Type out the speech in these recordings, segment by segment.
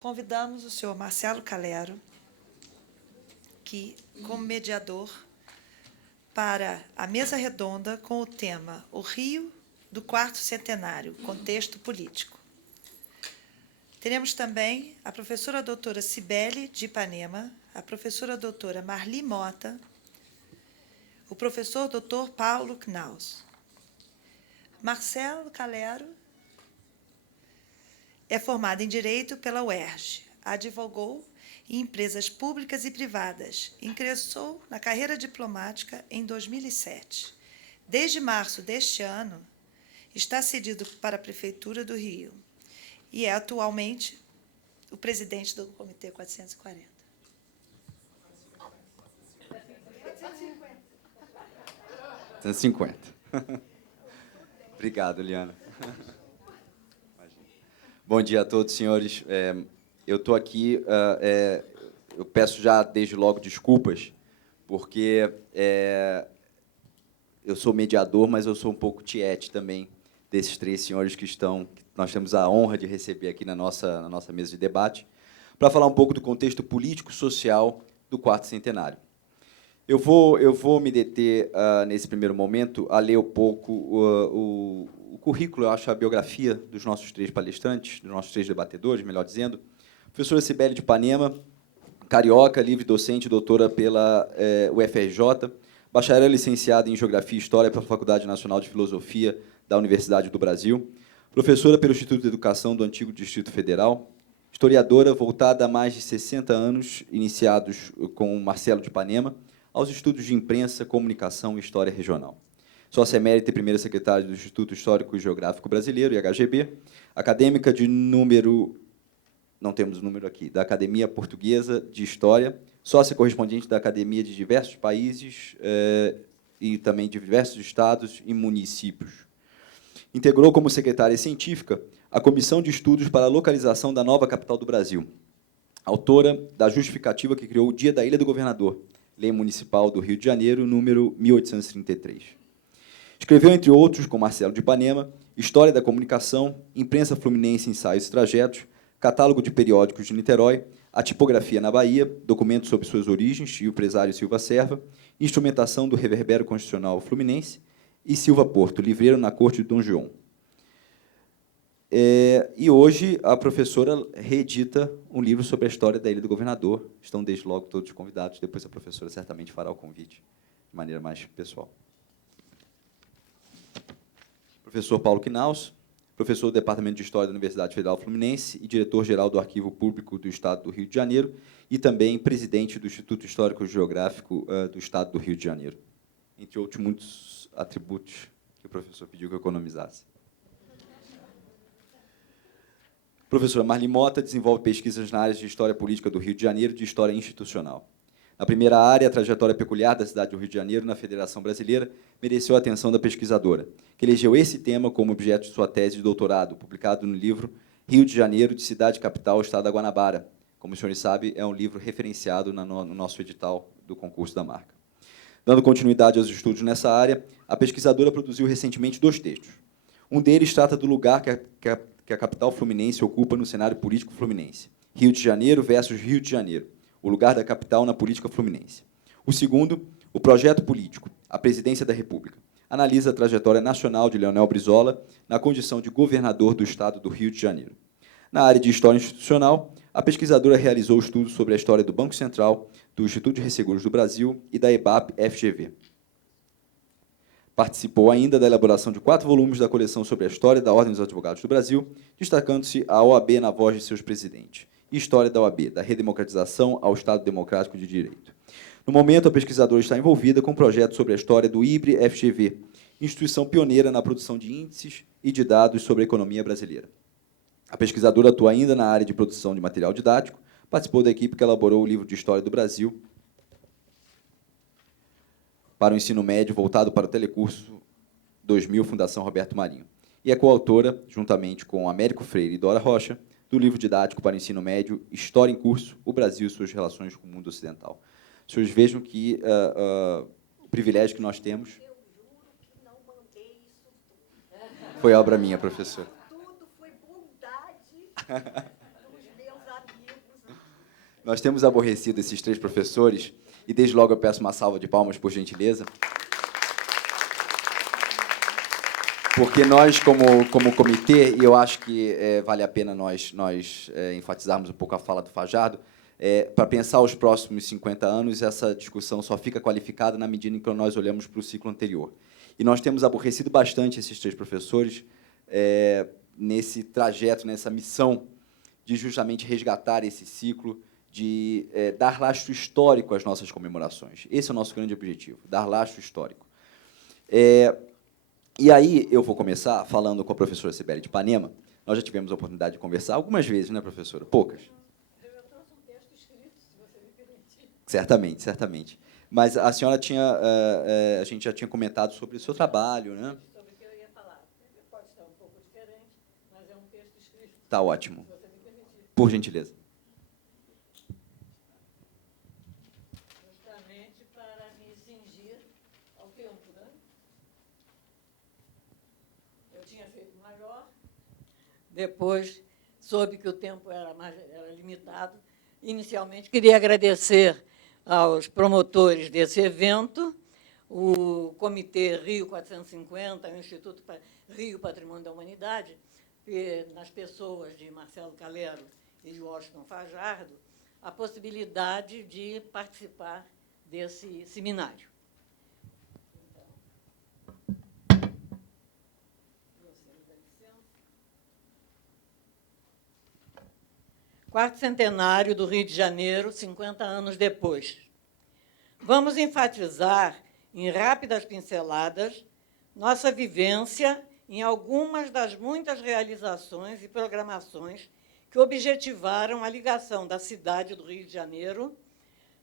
Convidamos o senhor Marcelo Calero, que, como mediador, para a mesa redonda com o tema O Rio do Quarto Centenário, Contexto Político. Teremos também a professora doutora Cibele de Ipanema, a professora doutora Marli Mota, o professor doutor Paulo Knaus. Marcelo Calero é formado em Direito pela UERJ, advogou em empresas públicas e privadas, ingressou na carreira diplomática em 2007. Desde março deste ano, está cedido para a Prefeitura do Rio e é atualmente o presidente do Comitê 440. 150. Obrigado, Liana. Bom dia a todos, senhores. Eu estou aqui, eu peço já desde logo desculpas, porque eu sou mediador, mas eu sou um pouco tiete também desses três senhores que nós temos a honra de receber aqui na nossa mesa de debate, para falar um pouco do contexto político-social do Quarto Centenário. Eu vou me deter, nesse primeiro momento, a ler um pouco o currículo, eu acho, a biografia dos nossos três palestrantes, dos nossos três debatedores, melhor dizendo. Professora Cibele de Ipanema, carioca, livre docente, doutora pela UFRJ, bacharel licenciada em Geografia e História pela Faculdade Nacional de Filosofia da Universidade do Brasil, professora pelo Instituto de Educação do antigo Distrito Federal, historiadora voltada há mais de 60 anos, iniciados com Marcelo de Ipanema, aos estudos de imprensa, comunicação e história regional. Sócia emérita e primeira secretária do Instituto Histórico e Geográfico Brasileiro, IHGB, acadêmica de número, não temos número aqui, da Academia Portuguesa de História, sócia correspondente da Academia de diversos países e também de diversos estados e municípios. Integrou como secretária científica a Comissão de Estudos para a Localização da Nova Capital do Brasil, autora da justificativa que criou o Dia da Ilha do Governador, Lei Municipal do Rio de Janeiro, número 1833. Escreveu, entre outros, com Marcelo de Ipanema, História da Comunicação, Imprensa Fluminense, Ensaios e Trajetos, Catálogo de Periódicos de Niterói, A Tipografia na Bahia, Documentos sobre suas origens e o Empresário Silva Serva, Instrumentação do Reverbério Constitucional Fluminense e Silva Porto, Livreiro na Corte de Dom João. E hoje a professora reedita um livro sobre a história da Ilha do Governador. Estão desde logo todos convidados. Depois a professora certamente fará o convite de maneira mais pessoal. Professor Paulo Knaus, professor do Departamento de História da Universidade Federal Fluminense e diretor-geral do Arquivo Público do Estado do Rio de Janeiro e também presidente do Instituto Histórico e Geográfico do Estado do Rio de Janeiro, entre outros muitos atributos que o professor pediu que eu economizasse. Professora Marli Mota desenvolve pesquisas na área de História Política do Rio de Janeiro e de História Institucional. Na primeira área, a trajetória peculiar da cidade do Rio de Janeiro na Federação Brasileira mereceu a atenção da pesquisadora, que elegeu esse tema como objeto de sua tese de doutorado, publicado no livro Rio de Janeiro, de Cidade Capital, Estado da Guanabara. Como os senhores sabem, é um livro referenciado no nosso edital do concurso da marca. Dando continuidade aos estudos nessa área, a pesquisadora produziu recentemente 2 textos. Um deles trata do lugar que a capital fluminense ocupa no cenário político fluminense. Rio de Janeiro versus Rio de Janeiro, o lugar da capital na política fluminense. O segundo, o projeto político, a presidência da República, analisa a trajetória nacional de Leonel Brizola na condição de governador do estado do Rio de Janeiro. Na área de história institucional, a pesquisadora realizou estudos sobre a história do Banco Central, do Instituto de Resseguros do Brasil e da EBAP-FGV. Participou ainda da elaboração de 4 volumes da coleção sobre a história da Ordem dos Advogados do Brasil, destacando-se a OAB na voz de seus presidentes, e História da OAB, da redemocratização ao Estado Democrático de Direito. No momento, a pesquisadora está envolvida com um projeto sobre a história do IBRE-FGV, instituição pioneira na produção de índices e de dados sobre a economia brasileira. A pesquisadora atua ainda na área de produção de material didático, participou da equipe que elaborou o livro de História do Brasil para o ensino médio, voltado para o Telecurso 2000, Fundação Roberto Marinho. E é coautora, juntamente com Américo Freire e Dora Rocha, do livro didático para o ensino médio, História em Curso, o Brasil e suas relações com o mundo ocidental. Os senhores vejam que o privilégio que nós temos... Eu juro que não mandei isso tudo. Foi obra minha, professor. Tudo foi bondade dos meus amigos. Nós temos aborrecido esses 3 professores, e desde logo eu peço uma salva de palmas, por gentileza. Porque nós, como comitê, e eu acho que vale a pena nós enfatizarmos um pouco a fala do Fajardo, para pensar os próximos 50 anos, essa discussão só fica qualificada na medida em que nós olhamos para o ciclo anterior. E nós temos aborrecido bastante esses 3 professores nesse trajeto, nessa missão de justamente resgatar esse ciclo, de dar lastro histórico às nossas comemorações. Esse é o nosso grande objetivo, dar lastro histórico. E aí eu vou começar falando com a professora Sibeli de Ipanema. Nós já tivemos a oportunidade de conversar algumas vezes, né, professora? Poucas. Eu trouxe um texto escrito, se você me permitir. Certamente, certamente. Mas a senhora tinha, a gente já tinha comentado sobre o seu trabalho, né? Sobre o que eu ia falar. Pode estar um pouco diferente, mas é um texto escrito. Tá ótimo. Se você me permitir. Por gentileza. Justamente para me cingir ao tempo, né? Eu tinha feito maior, depois soube que o tempo era limitado. Inicialmente, queria agradecer aos promotores desse evento, o Comitê Rio 450, o Instituto Rio Patrimônio da Humanidade, nas pessoas de Marcelo Calero e de Washington Fajardo, a possibilidade de participar desse seminário. Quarto centenário do Rio de Janeiro, 50 anos depois. Vamos enfatizar, em rápidas pinceladas, nossa vivência em algumas das muitas realizações e programações que objetivaram a ligação da cidade do Rio de Janeiro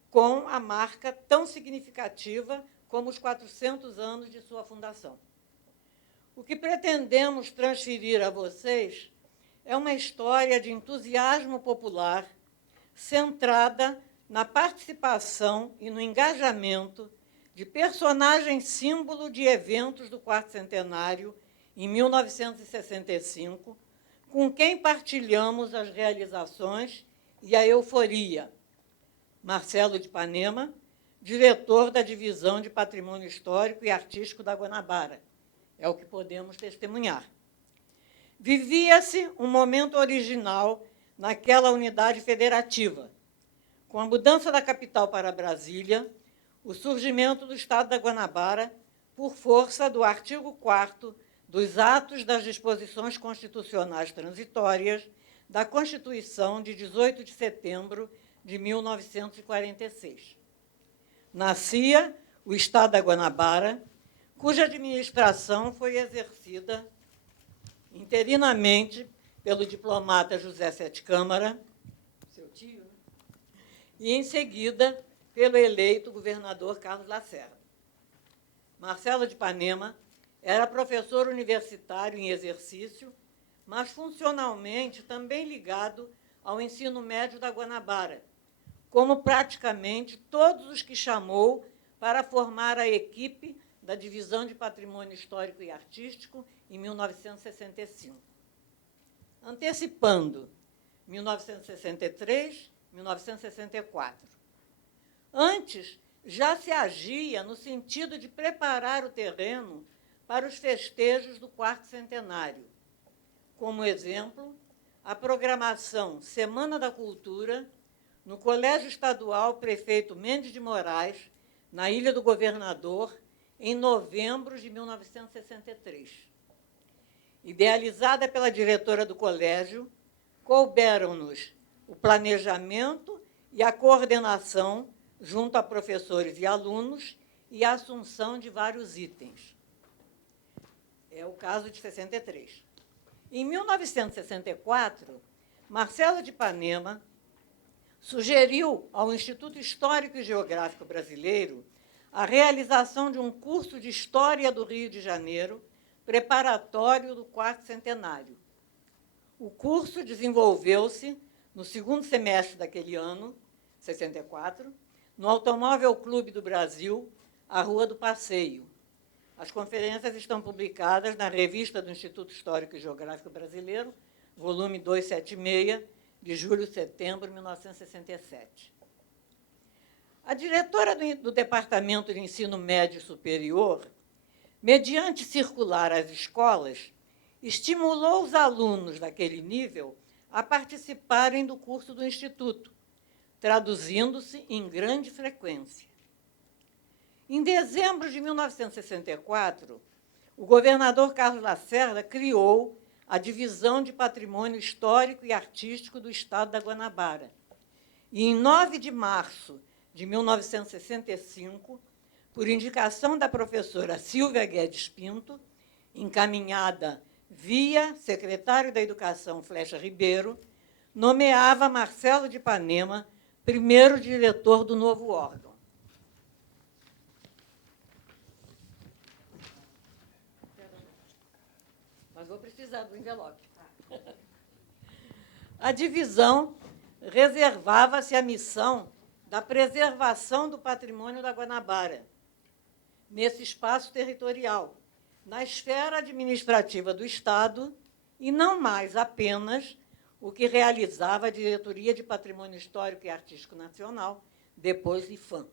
com a marca tão significativa como os 400 anos de sua fundação. O que pretendemos transferir a vocês é uma história de entusiasmo popular centrada na participação e no engajamento de personagens símbolo de eventos do quarto centenário em 1965, com quem partilhamos as realizações e a euforia. Marcelo de Ipanema, diretor da Divisão de Patrimônio Histórico e Artístico da Guanabara. É o que podemos testemunhar. Vivia-se um momento original naquela unidade federativa. Com a mudança da capital para Brasília, o surgimento do Estado da Guanabara, por força do artigo 4º dos atos das disposições constitucionais transitórias da Constituição de 18 de setembro de 1946. Nascia o Estado da Guanabara, cuja administração foi exercida interinamente pelo diplomata José Sete Câmara, seu tio, né? E, em seguida, pelo eleito governador Carlos Lacerda. Marcelo de Ipanema era professor universitário em exercício, mas funcionalmente também ligado ao ensino médio da Guanabara, como praticamente todos os que chamou para formar a equipe da Divisão de Patrimônio Histórico e Artístico em 1965. Antecipando 1963, 1964. Antes, já se agia no sentido de preparar o terreno para os festejos do quarto centenário. Como exemplo, a programação Semana da Cultura, no Colégio Estadual Prefeito Mendes de Moraes, na Ilha do Governador, em novembro de 1963. Idealizada pela diretora do colégio, couberam-nos o planejamento e a coordenação junto a professores e alunos e a assunção de vários itens. É o caso de 63. Em 1964, Marcelo de Ipanema sugeriu ao Instituto Histórico e Geográfico Brasileiro a realização de um curso de História do Rio de Janeiro, preparatório do quarto centenário. O curso desenvolveu-se no segundo semestre daquele ano, 64, no Automóvel Clube do Brasil, à Rua do Passeio. As conferências estão publicadas na Revista do Instituto Histórico e Geográfico Brasileiro, volume 276, de julho e setembro de 1967. A diretora do Departamento de Ensino Médio Superior, mediante circular às escolas, estimulou os alunos daquele nível a participarem do curso do Instituto, traduzindo-se em grande frequência. Em dezembro de 1964, o governador Carlos Lacerda criou a Divisão de Patrimônio Histórico e Artístico do Estado da Guanabara. E, em 9 de março de 1965, por indicação da professora Silvia Guedes Pinto, encaminhada via secretário da Educação Flecha Ribeiro, nomeava Marcelo de Ipanema primeiro diretor do novo órgão. Mas vou precisar do envelope. A divisão reservava-se a missão da preservação do patrimônio da Guanabara, nesse espaço territorial, na esfera administrativa do Estado, e não mais apenas o que realizava a Diretoria de Patrimônio Histórico e Artístico Nacional, depois IFAM.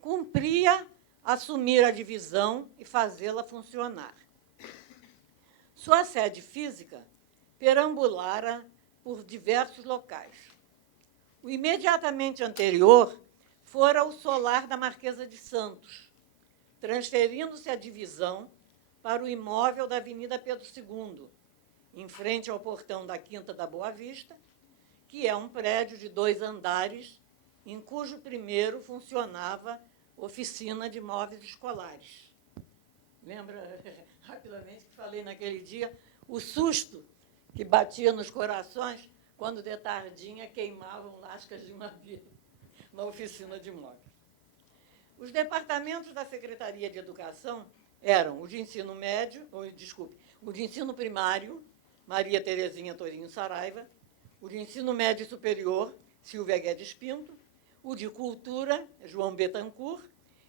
Cumpria assumir a divisão e fazê-la funcionar. Sua sede física perambulara por diversos locais. O imediatamente anterior fora o solar da Marquesa de Santos, transferindo-se a divisão para o imóvel da Avenida Pedro II, em frente ao portão da Quinta da Boa Vista, que é um prédio de 2 andares, em cujo primeiro funcionava oficina de móveis escolares. Lembra, rapidamente, que falei naquele dia, o susto que batia nos corações quando, de tardinha, queimavam lascas de madeira na oficina de móveis. Os departamentos da Secretaria de Educação eram o de ensino médio, o de ensino primário, Maria Terezinha Torinho Saraiva, o de ensino médio superior, Silvia Guedes Pinto, o de cultura, João Betancourt,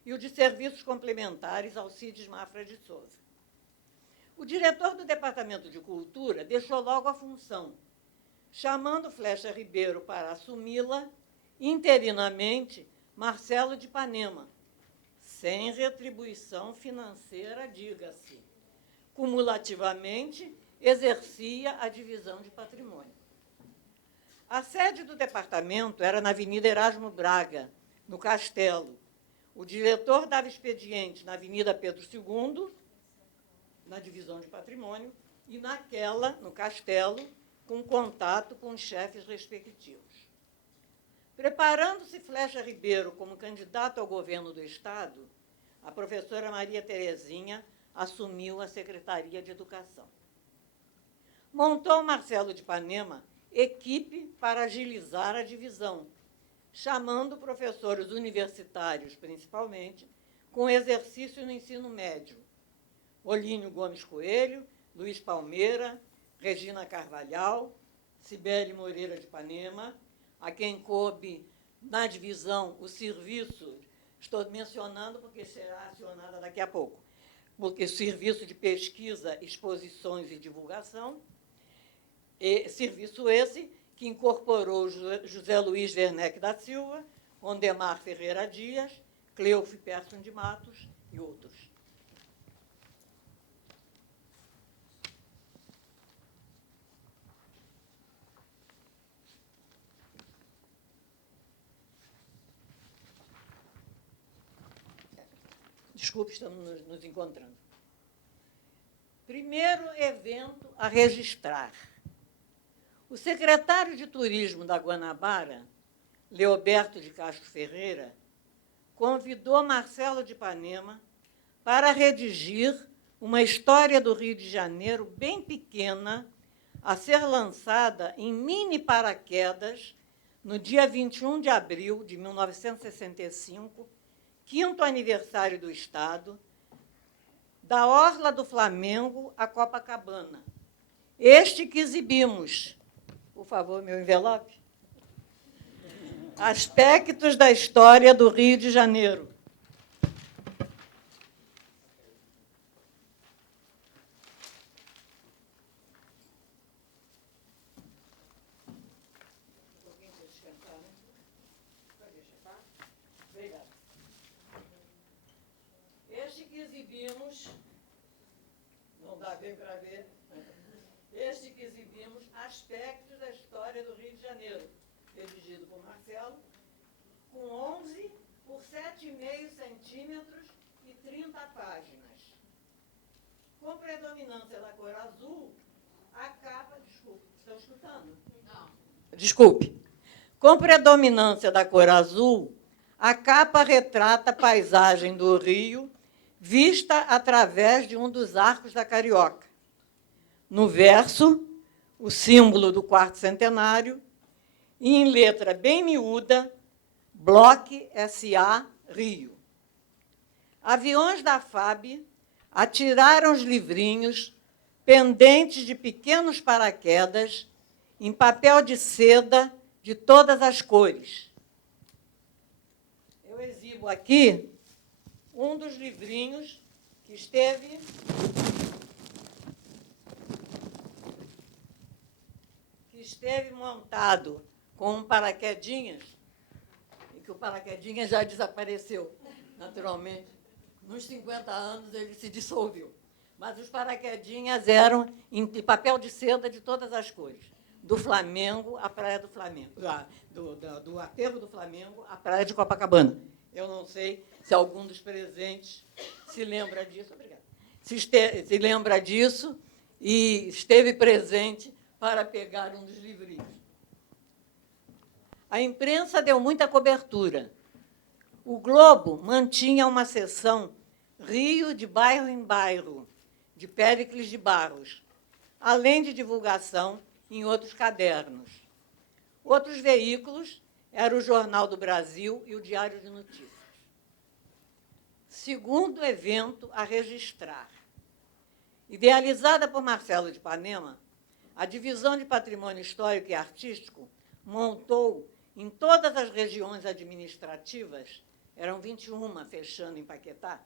e o de serviços complementares, Alcides Mafra de Souza. O diretor do Departamento de Cultura deixou logo a função, chamando Flecha Ribeiro para assumi-la, interinamente, Marcelo de Ipanema, sem retribuição financeira, diga-se. Cumulativamente, exercia a divisão de patrimônio. A sede do departamento era na Avenida Erasmo Braga, no Castelo. O diretor dava expediente na Avenida Pedro II, na divisão de patrimônio, e naquela, no Castelo, com contato com os chefes respectivos. Preparando-se Flecha Ribeiro como candidato ao governo do Estado, a professora Maria Terezinha assumiu a Secretaria de Educação. Montou Marcelo de Ipanema equipe para agilizar a divisão, chamando professores universitários, principalmente, com exercício no ensino médio. Olínio Gomes Coelho, Luiz Palmeira, Regina Carvalhal, Cibele Moreira de Ipanema, a quem coube na divisão o serviço, estou mencionando porque será acionada daqui a pouco, porque serviço de pesquisa, exposições e divulgação, e serviço esse que incorporou José Luiz Werneck da Silva, Ondemar Ferreira Dias, Cleofe Persson de Matos e outros. Desculpe, estamos nos encontrando. Primeiro evento a registrar. O secretário de Turismo da Guanabara, Leoberto de Castro Ferreira, convidou Marcelo de Ipanema para redigir uma história do Rio de Janeiro bem pequena, a ser lançada em mini paraquedas no dia 21 de abril de 1965, 5º aniversário do Estado, da Orla do Flamengo a Copacabana. Este que exibimos, por favor, meu envelope. Aspectos da história do Rio de Janeiro. exibimos, não dá bem para ver, este que exibimos, Aspectos da História do Rio de Janeiro, redigido por Marcelo, com 11 por 7,5 centímetros e 30 páginas. Com predominância da cor azul, a capa... Desculpe, estão escutando? Não. Desculpe. Com predominância da cor azul, a capa retrata a paisagem do Rio, vista através de um dos arcos da Carioca. No verso, o símbolo do quarto centenário, e em letra bem miúda, Bloque SA Rio. Aviões da FAB atiraram os livrinhos pendentes de pequenos paraquedas em papel de seda de todas as cores. Eu exibo aqui um dos livrinhos que esteve montado com um paraquedinhas, e que o paraquedinhas já desapareceu, naturalmente. Nos 50 anos ele se dissolveu. Mas os paraquedinhas eram de papel de seda de todas as cores. Do Flamengo à Praia do Flamengo. Do Aterro do Flamengo à Praia de Copacabana. Eu não sei se algum dos presentes se lembra disso. Obrigada. Se lembra disso e esteve presente para pegar um dos livrinhos. A imprensa deu muita cobertura. O Globo mantinha uma seção Rio de bairro em bairro, de Péricles de Barros, além de divulgação em outros cadernos. Outros veículos eram o Jornal do Brasil e o Diário de Notícias. Segundo evento a registrar. Idealizada por Marcelo de Ipanema, a Divisão de Patrimônio Histórico e Artístico montou em todas as regiões administrativas, eram 21, fechando em Paquetá,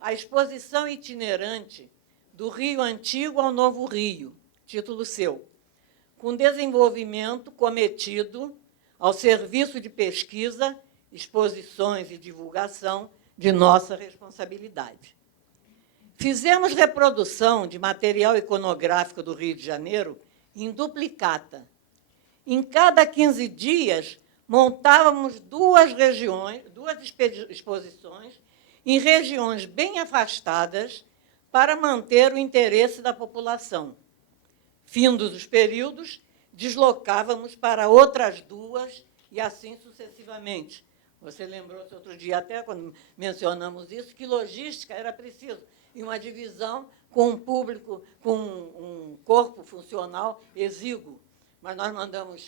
a exposição itinerante do Rio Antigo ao Novo Rio, título seu, com desenvolvimento cometido ao serviço de pesquisa, exposições e divulgação de nossa responsabilidade. Fizemos reprodução de material iconográfico do Rio de Janeiro em duplicata. Em cada 15 dias, montávamos duas exposições em regiões bem afastadas para manter o interesse da população. Findos os períodos, deslocávamos para outras duas e assim sucessivamente. Você lembrou-se outro dia, até quando mencionamos isso, que logística era preciso, e uma divisão com um público, com um corpo funcional exíguo. Mas nós mandamos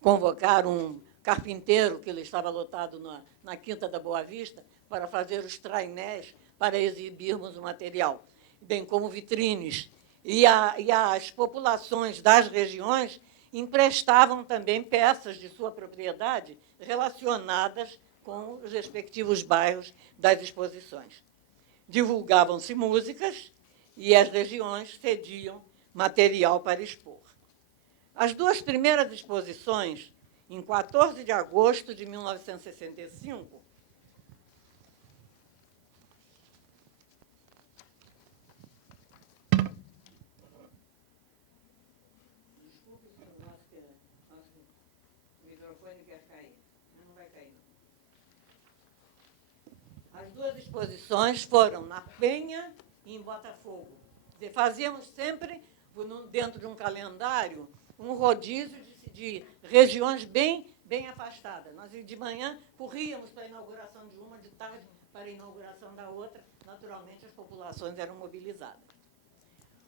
convocar um carpinteiro, que ele estava lotado na Quinta da Boa Vista, para fazer os trainéis, para exibirmos o material, bem como vitrines. E as populações das regiões emprestavam também peças de sua propriedade relacionadas com os respectivos bairros das exposições. Divulgavam-se músicas e as regiões cediam material para expor. As duas primeiras exposições, em 14 de agosto de 1965, as duas exposições foram na Penha e em Botafogo. Fazíamos sempre, dentro de um calendário, um rodízio de regiões bem afastadas. Nós, de manhã, corríamos para a inauguração de uma, de tarde para a inauguração da outra. Naturalmente, as populações eram mobilizadas.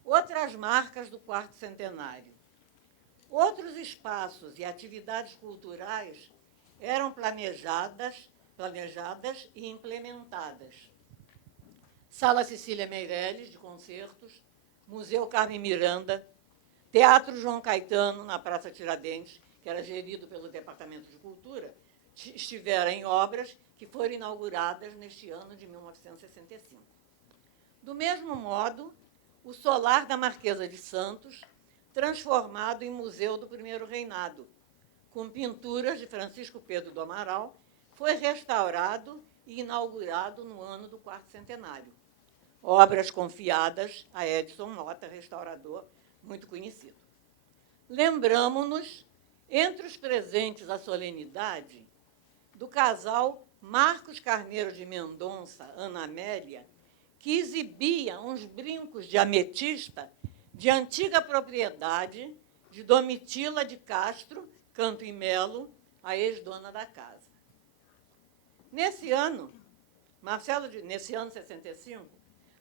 Outras marcas do quarto centenário. Outros espaços e atividades culturais eram planejadas e implementadas. Sala Cecília Meirelles, de concertos, Museu Carmen Miranda, Teatro João Caetano, na Praça Tiradentes, que era gerido pelo Departamento de Cultura, estiveram em obras que foram inauguradas neste ano de 1965. Do mesmo modo, o solar da Marquesa de Santos, transformado em Museu do Primeiro Reinado, com pinturas de Francisco Pedro do Amaral, foi restaurado e inaugurado no ano do quarto centenário. obras confiadas a Edson Mota, restaurador muito conhecido. Lembramo-nos, entre os presentes à solenidade, do casal Marcos Carneiro de Mendonça, Ana Amélia, que exibia uns brincos de ametista de antiga propriedade de Domitila de Castro, Canto e Melo, a ex-dona da casa. Nesse ano 65,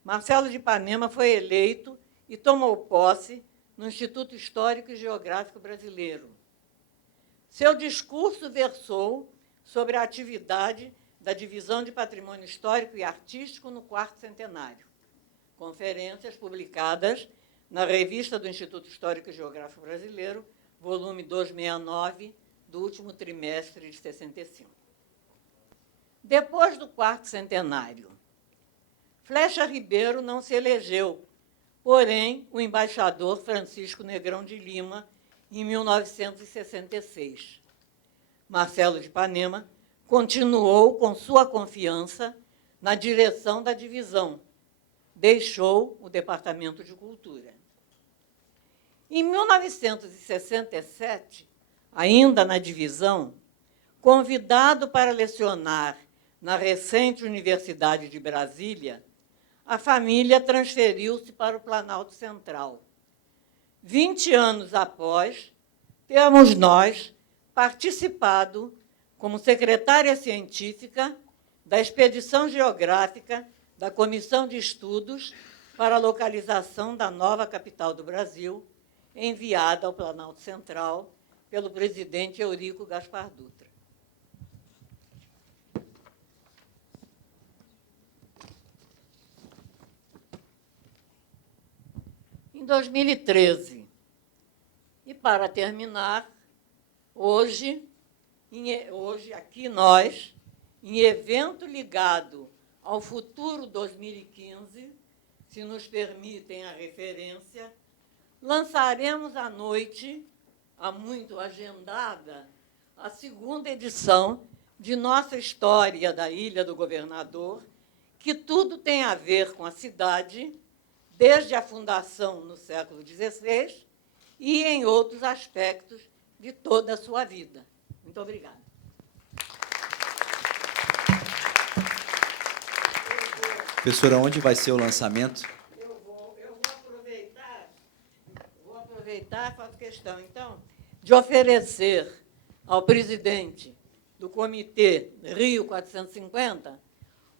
Marcelo de Ipanema foi eleito e tomou posse no Instituto Histórico e Geográfico Brasileiro. Seu discurso versou sobre a atividade da Divisão de Patrimônio Histórico e Artístico no quarto centenário. Conferências publicadas na Revista do Instituto Histórico e Geográfico Brasileiro, volume 269, do último trimestre de 65. Depois do quarto centenário, Flecha Ribeiro não se elegeu, porém, o embaixador Francisco Negrão de Lima, em 1966. Marcelo de Ipanema continuou com sua confiança na direção da divisão, deixou o Departamento de Cultura. Em 1967, ainda na divisão, convidado para lecionar na recente Universidade de Brasília, a família transferiu-se para o Planalto Central. 20 anos após, temos nós participado como secretária científica da expedição geográfica da Comissão de Estudos para a localização da nova capital do Brasil, enviada ao Planalto Central pelo presidente Eurico Gaspar Dutra. Em 2013, e para terminar, hoje aqui nós, em evento ligado ao Futuro 2015, se nos permitem a referência, lançaremos à noite, há muito agendada, a segunda edição de nossa história da Ilha do Governador, que tudo tem a ver com a cidade, desde a fundação no século XVI e em outros aspectos de toda a sua vida. Muito obrigada. Professora, onde vai ser o lançamento? Eu vou aproveitar, faço questão, então, de oferecer ao presidente do Comitê Rio 450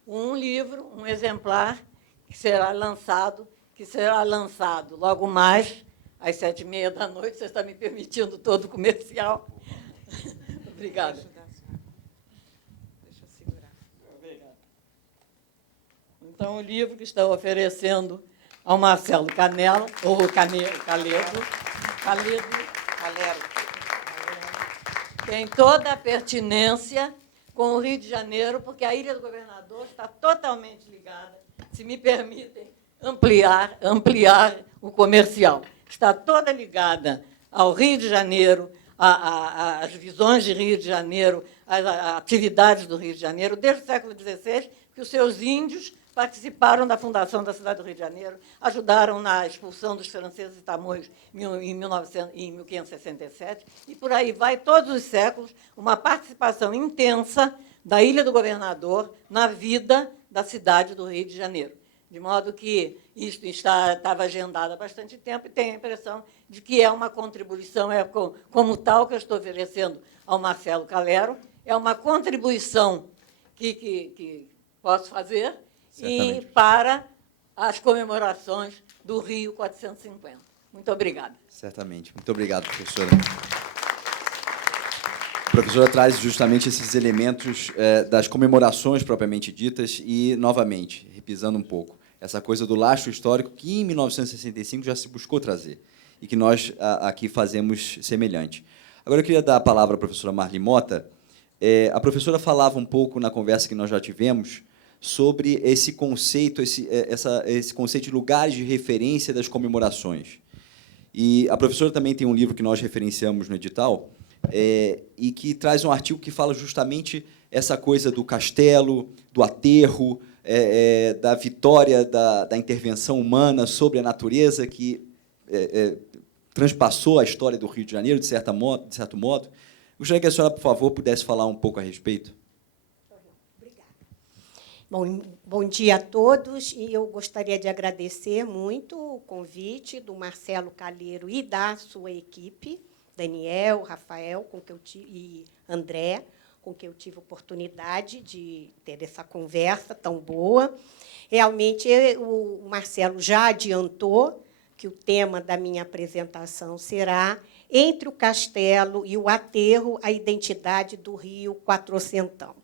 um livro, um exemplar, que será lançado logo mais, às 7h30 da noite. Você está me permitindo todo o comercial. Obrigada. Deixa eu segurar. Obrigada. Então, o livro que está oferecendo ao Marcelo Canela, ou Calero, tem toda a pertinência com o Rio de Janeiro, porque a Ilha do Governador está totalmente ligada, se me permitem ampliar o comercial. Está toda ligada ao Rio de Janeiro, às visões de Rio de Janeiro, às atividades do Rio de Janeiro, desde o século XVI, que os seus índios participaram da fundação da cidade do Rio de Janeiro, ajudaram na expulsão dos franceses e tamoios em 1567, e por aí vai, todos os séculos, uma participação intensa da Ilha do Governador na vida da cidade do Rio de Janeiro. De modo que isso estava agendado há bastante tempo e tenho a impressão de que é uma contribuição, como tal que eu estou oferecendo ao Marcelo Calero, é uma contribuição que posso fazer e para as comemorações do Rio 450. Muito obrigada. Certamente. Muito obrigado, professora. A professora traz justamente esses elementos das comemorações propriamente ditas e, novamente, repisando um pouco, essa coisa do lastro histórico que, em 1965, já se buscou trazer e que nós aqui fazemos semelhante. Agora, eu queria dar a palavra à professora Marli Mota. A professora falava um pouco, na conversa que nós já tivemos, sobre esse conceito, esse conceito de lugares de referência das comemorações. E a professora também tem um livro que nós referenciamos no edital, e que traz um artigo que fala justamente essa coisa do castelo, do aterro, da vitória da intervenção humana sobre a natureza, que transpassou a história do Rio de Janeiro, de certo modo. Gostaria que a senhora, por favor, pudesse falar um pouco a respeito. Obrigada. Bom dia a todos, e eu gostaria de agradecer muito o convite do Marcelo Calheiro e da sua equipe, Daniel, Rafael e André, com quem eu tive a oportunidade de ter essa conversa tão boa. Realmente, o Marcelo já adiantou que o tema da minha apresentação será Entre o Castelo e o Aterro, a identidade do Rio Quatrocentão.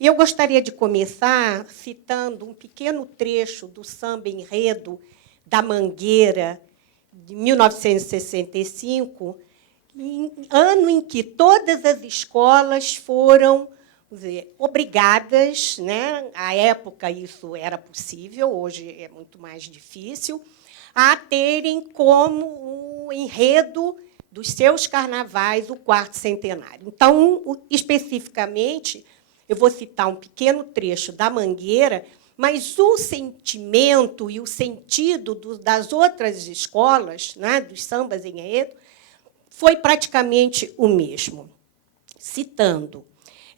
E eu gostaria de começar citando um pequeno trecho do samba enredo da Mangueira, de 1965, ano em que todas as escolas foram, vamos dizer, obrigadas, né? À época isso era possível, hoje é muito mais difícil, a terem como o enredo dos seus carnavais o quarto centenário. Então, especificamente, eu vou citar um pequeno trecho da Mangueira, mas o sentimento e o sentido das outras escolas, né, dos sambas em enredo, foi praticamente o mesmo. Citando: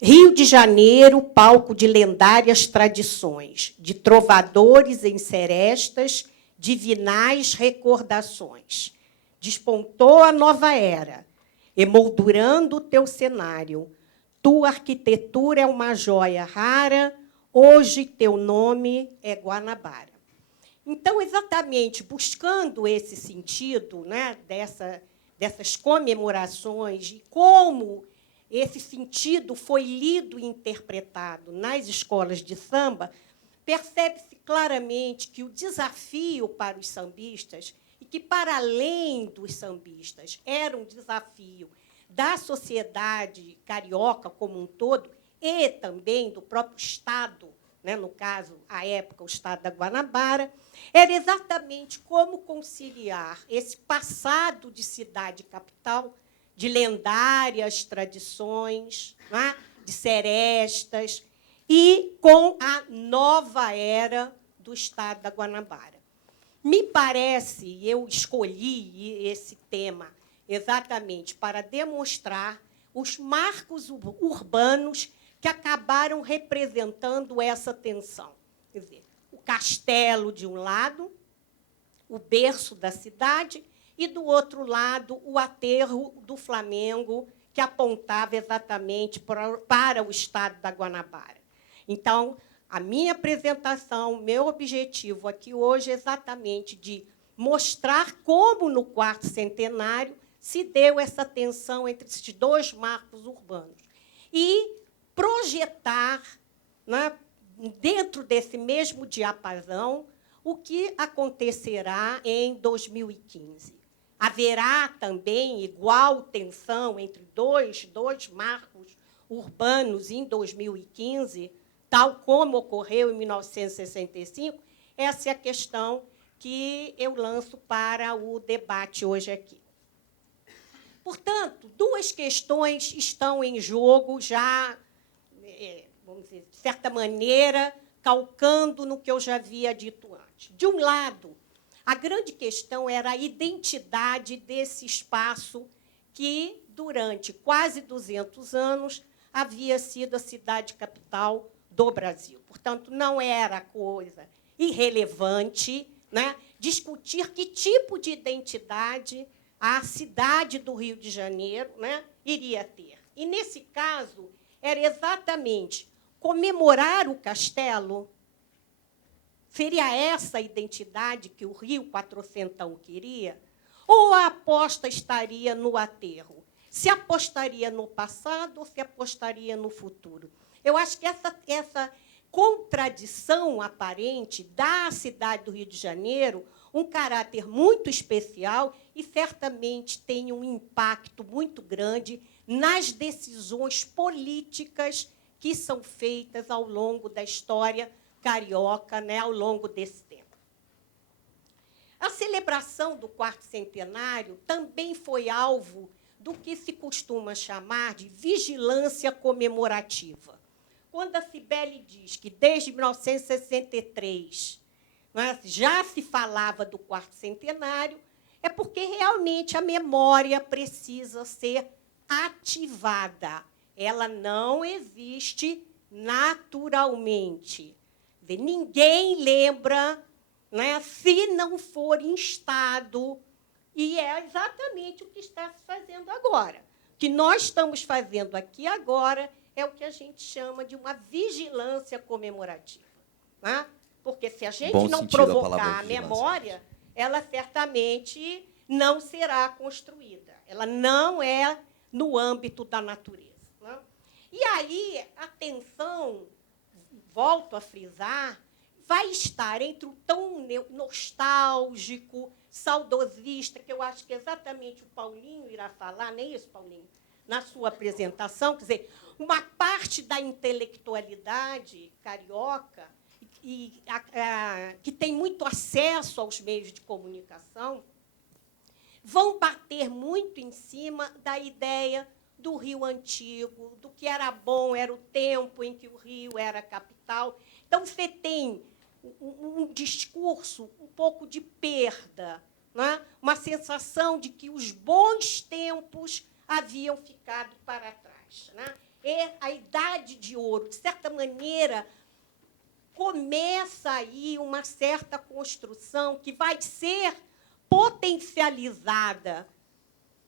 Rio de Janeiro, palco de lendárias tradições, de trovadores em serestas, divinais recordações. Despontou a nova era, emoldurando o teu cenário. Tua arquitetura é uma joia rara, hoje teu nome é Guanabara. Então, exatamente buscando esse sentido, né, dessas comemorações e como esse sentido foi lido e interpretado nas escolas de samba, percebe-se claramente que o desafio para os sambistas, e que, para além dos sambistas, era um desafio da sociedade carioca como um todo e também do próprio Estado, né, no caso, à época, o Estado da Guanabara, era exatamente como conciliar esse passado de cidade-capital, de lendárias tradições, né, de serestas, e com a nova era do Estado da Guanabara. Me parece, e eu escolhi esse tema exatamente para demonstrar os marcos urbanos que acabaram representando essa tensão. Quer dizer, o castelo, de um lado, o berço da cidade, e, do outro lado, o aterro do Flamengo, que apontava exatamente para o Estado da Guanabara. Então, a minha apresentação, meu objetivo aqui hoje é exatamente de mostrar como, no quarto centenário, se deu essa tensão entre esses dois marcos urbanos e projetar, né, dentro desse mesmo diapasão, o que acontecerá em 2015. Haverá também igual tensão entre dois marcos urbanos em 2015, tal como ocorreu em 1965? Essa é a questão que eu lanço para o debate hoje aqui. Portanto, duas questões estão em jogo já, vamos dizer, de certa maneira, calcando no que eu já havia dito antes. De um lado, a grande questão era a identidade desse espaço que, durante quase 200 anos, havia sido a cidade-capital do Brasil. Portanto, não era coisa irrelevante, né, discutir que tipo de identidade a cidade do Rio de Janeiro, né, iria ter. E, nesse caso, era exatamente comemorar o castelo. Seria essa a identidade que o Rio Quatrocentão queria? Ou a aposta estaria no aterro? Se apostaria no passado ou se apostaria no futuro? Eu acho que essa contradição aparente dá à cidade do Rio de Janeiro um caráter muito especial e certamente tem um impacto muito grande nas decisões políticas que são feitas ao longo da história carioca, né, ao longo desse tempo. A celebração do quarto centenário também foi alvo do que se costuma chamar de vigilância comemorativa. quando a Cibele diz que, desde 1963, né, já se falava do quarto centenário, é porque realmente a memória precisa ser ativada. Ela não existe naturalmente. Ninguém lembra, né, se não for instado, e é exatamente o que está se fazendo agora. O que nós estamos fazendo aqui agora é o que a gente chama de uma vigilância comemorativa. Né? Porque se a gente Bom não sentido a provocar palavra a vigilância. memória, ela certamente não será construída. Ela não é no âmbito da natureza. Né? E aí, a tensão, volto a frisar, vai estar entre o tão nostálgico, saudosista, que eu acho que exatamente o Paulinho irá falar, nem isso, Paulinho, na sua apresentação, quer dizer, uma parte da intelectualidade carioca que tem muito acesso aos meios de comunicação, vão bater muito em cima da ideia do Rio antigo, do que era bom, era o tempo em que o Rio era a capital. Então, você tem um discurso um pouco de perda, né? Uma sensação de que os bons tempos haviam ficado para trás. Né? E a Idade de Ouro, de certa maneira, começa aí uma certa construção que vai ser potencializada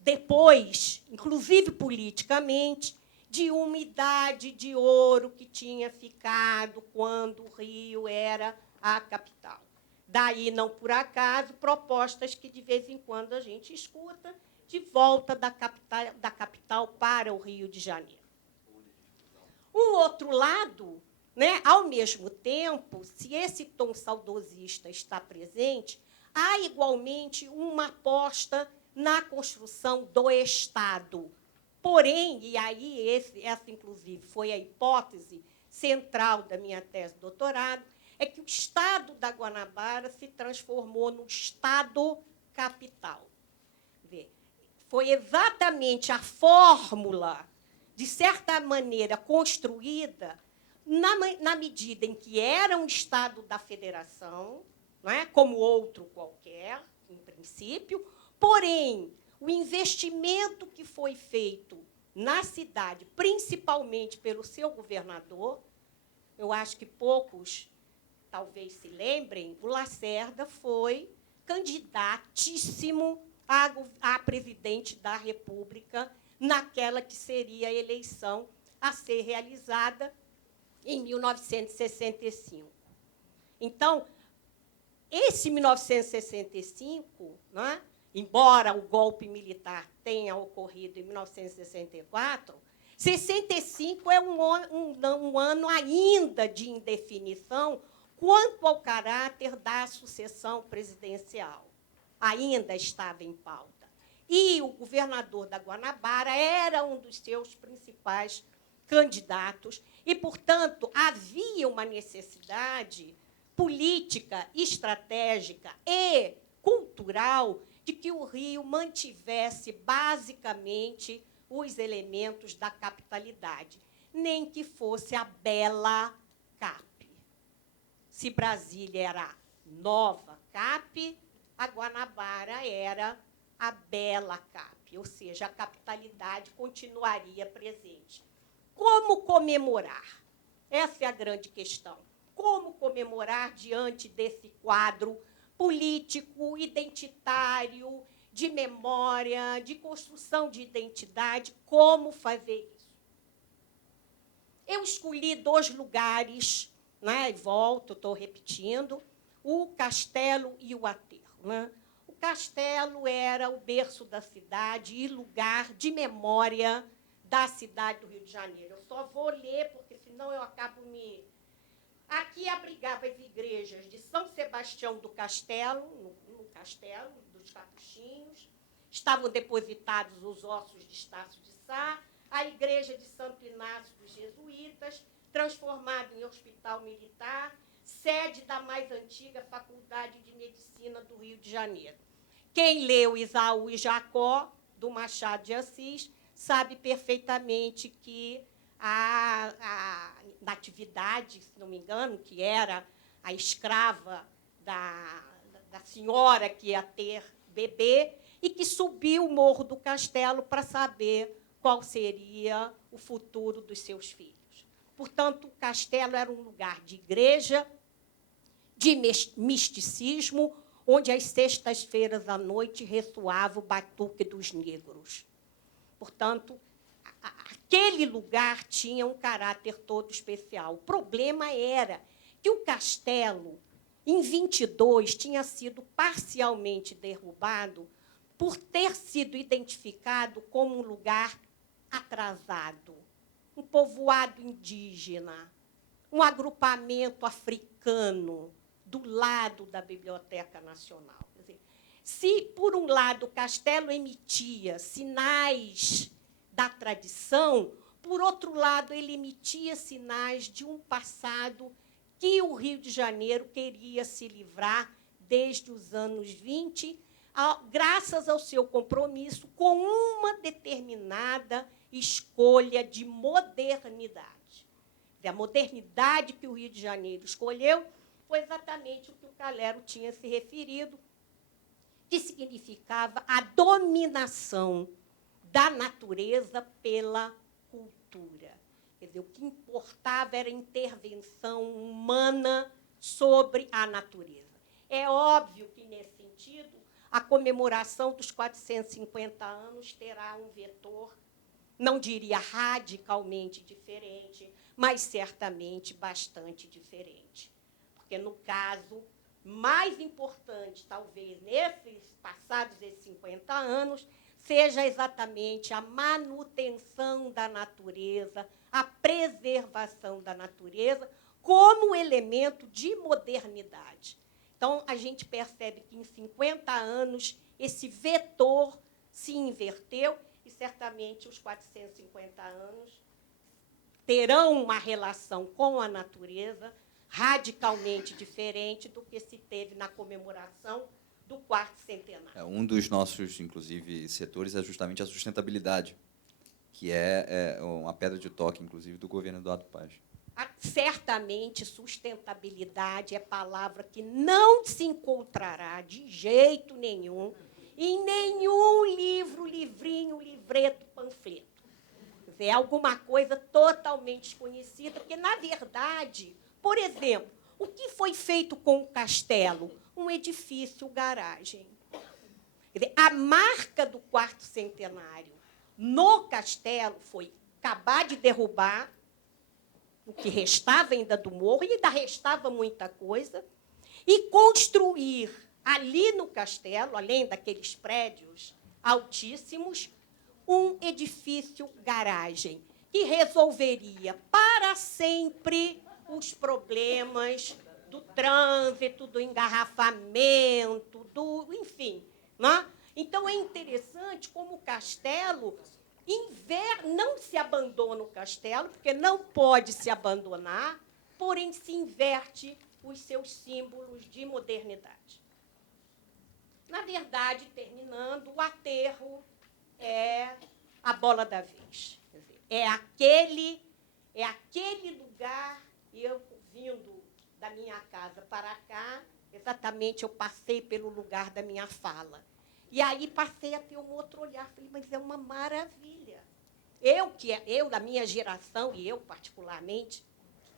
depois, inclusive politicamente, de uma idade de ouro que tinha ficado quando o Rio era a capital. Daí, não por acaso, propostas que, de vez em quando, a gente escuta de volta da capital para o Rio de Janeiro. Um outro lado, né, ao mesmo tempo, se esse tom saudosista está presente, há, igualmente, uma aposta na construção do Estado. Porém, e aí essa, inclusive, foi a hipótese central da minha tese de doutorado, é que o Estado da Guanabara se transformou no Estado capital. Foi exatamente a fórmula, de certa maneira, construída na medida em que era um Estado da Federação, não é? Como outro qualquer, em princípio, porém, o investimento que foi feito na cidade, principalmente pelo seu governador, eu acho que poucos talvez se lembrem, o Lacerda foi candidatíssimo a presidente da República naquela que seria a eleição a ser realizada em 1965. Então, esse 1965, né, embora o golpe militar tenha ocorrido em 1964, 65 é um ano ainda de indefinição quanto ao caráter da sucessão presidencial. Ainda estava em pauta. E o governador da Guanabara era um dos seus principais candidatos e, portanto, havia uma necessidade política, estratégica e cultural de que o Rio mantivesse, basicamente, os elementos da capitalidade, nem que fosse a bela cap. Se Brasília era a nova cap, a Guanabara era a bela cap, ou seja, a capitalidade continuaria presente. Como comemorar? Essa é a grande questão. Como comemorar diante desse quadro político, identitário, de memória, de construção de identidade? Como fazer isso? Eu escolhi 2 lugares, né, e volto, estou repetindo, o Castelo e o Aterro. Né? O Castelo era o berço da cidade e lugar de memória da cidade do Rio de Janeiro. Eu só vou ler, porque senão eu acabo me... Aqui abrigava as igrejas de São Sebastião do Castelo, no Castelo dos Capuchinhos, estavam depositados os ossos de Estácio de Sá, a igreja de Santo Inácio dos Jesuítas, transformada em hospital militar, sede da mais antiga Faculdade de Medicina do Rio de Janeiro. Quem leu Isaú e Jacó, do Machado de Assis, sabe perfeitamente que Natividade, se não me engano, que era a escrava da senhora que ia ter bebê, e que subiu o Morro do Castelo para saber qual seria o futuro dos seus filhos. Portanto, o castelo era um lugar de igreja, de misticismo, onde às sextas-feiras à noite ressoava o batuque dos negros. Portanto, aquele lugar tinha um caráter todo especial. O problema era que o castelo, em 22, tinha sido parcialmente derrubado por ter sido identificado como um lugar atrasado, um povoado indígena, um agrupamento africano do lado da Biblioteca Nacional. Quer dizer, se, por um lado, o castelo emitia sinais da tradição, por outro lado, ele emitia sinais de um passado que o Rio de Janeiro queria se livrar desde os anos 20, graças ao seu compromisso com uma determinada escolha de modernidade. A modernidade que o Rio de Janeiro escolheu foi exatamente o que o Calero tinha se referido, que significava a dominação da natureza pela cultura. Quer dizer, o que importava era a intervenção humana sobre a natureza. É óbvio que, nesse sentido, a comemoração dos 450 anos terá um vetor, não diria radicalmente diferente, mas certamente bastante diferente. Porque, no caso mais importante, talvez, nesses passados esses 50 anos, seja exatamente a manutenção da natureza, a preservação da natureza como elemento de modernidade. Então, a gente percebe que, em 50 anos, esse vetor se inverteu e, certamente, os 450 anos terão uma relação com a natureza radicalmente diferente do que se teve na comemoração do quarto centenário. Um dos nossos, inclusive, setores é justamente a sustentabilidade, que é uma pedra de toque, inclusive, do governo Eduardo Paes. Certamente, sustentabilidade é palavra que não se encontrará de jeito nenhum em nenhum livro, livrinho, livreto, panfleto. É alguma coisa totalmente desconhecida, porque, na verdade, por exemplo, o que foi feito com o castelo? Um edifício garagem. Quer dizer, a marca do quarto centenário no castelo foi acabar de derrubar o que restava ainda do morro, e ainda restava muita coisa, e construir ali no castelo, além daqueles prédios altíssimos, um edifício garagem que resolveria para sempre os problemas do trânsito, do engarrafamento, enfim. Né? Então, é interessante como o castelo não se abandona o castelo, porque não pode se abandonar, porém se inverte os seus símbolos de modernidade. Na verdade, terminando, o aterro é a bola da vez. Quer dizer, é aquele lugar, eu vindo da minha casa para cá, exatamente eu passei pelo lugar da minha fala. E aí passei a ter um outro olhar. Falei, mas é uma maravilha. Eu, da minha geração, e eu particularmente,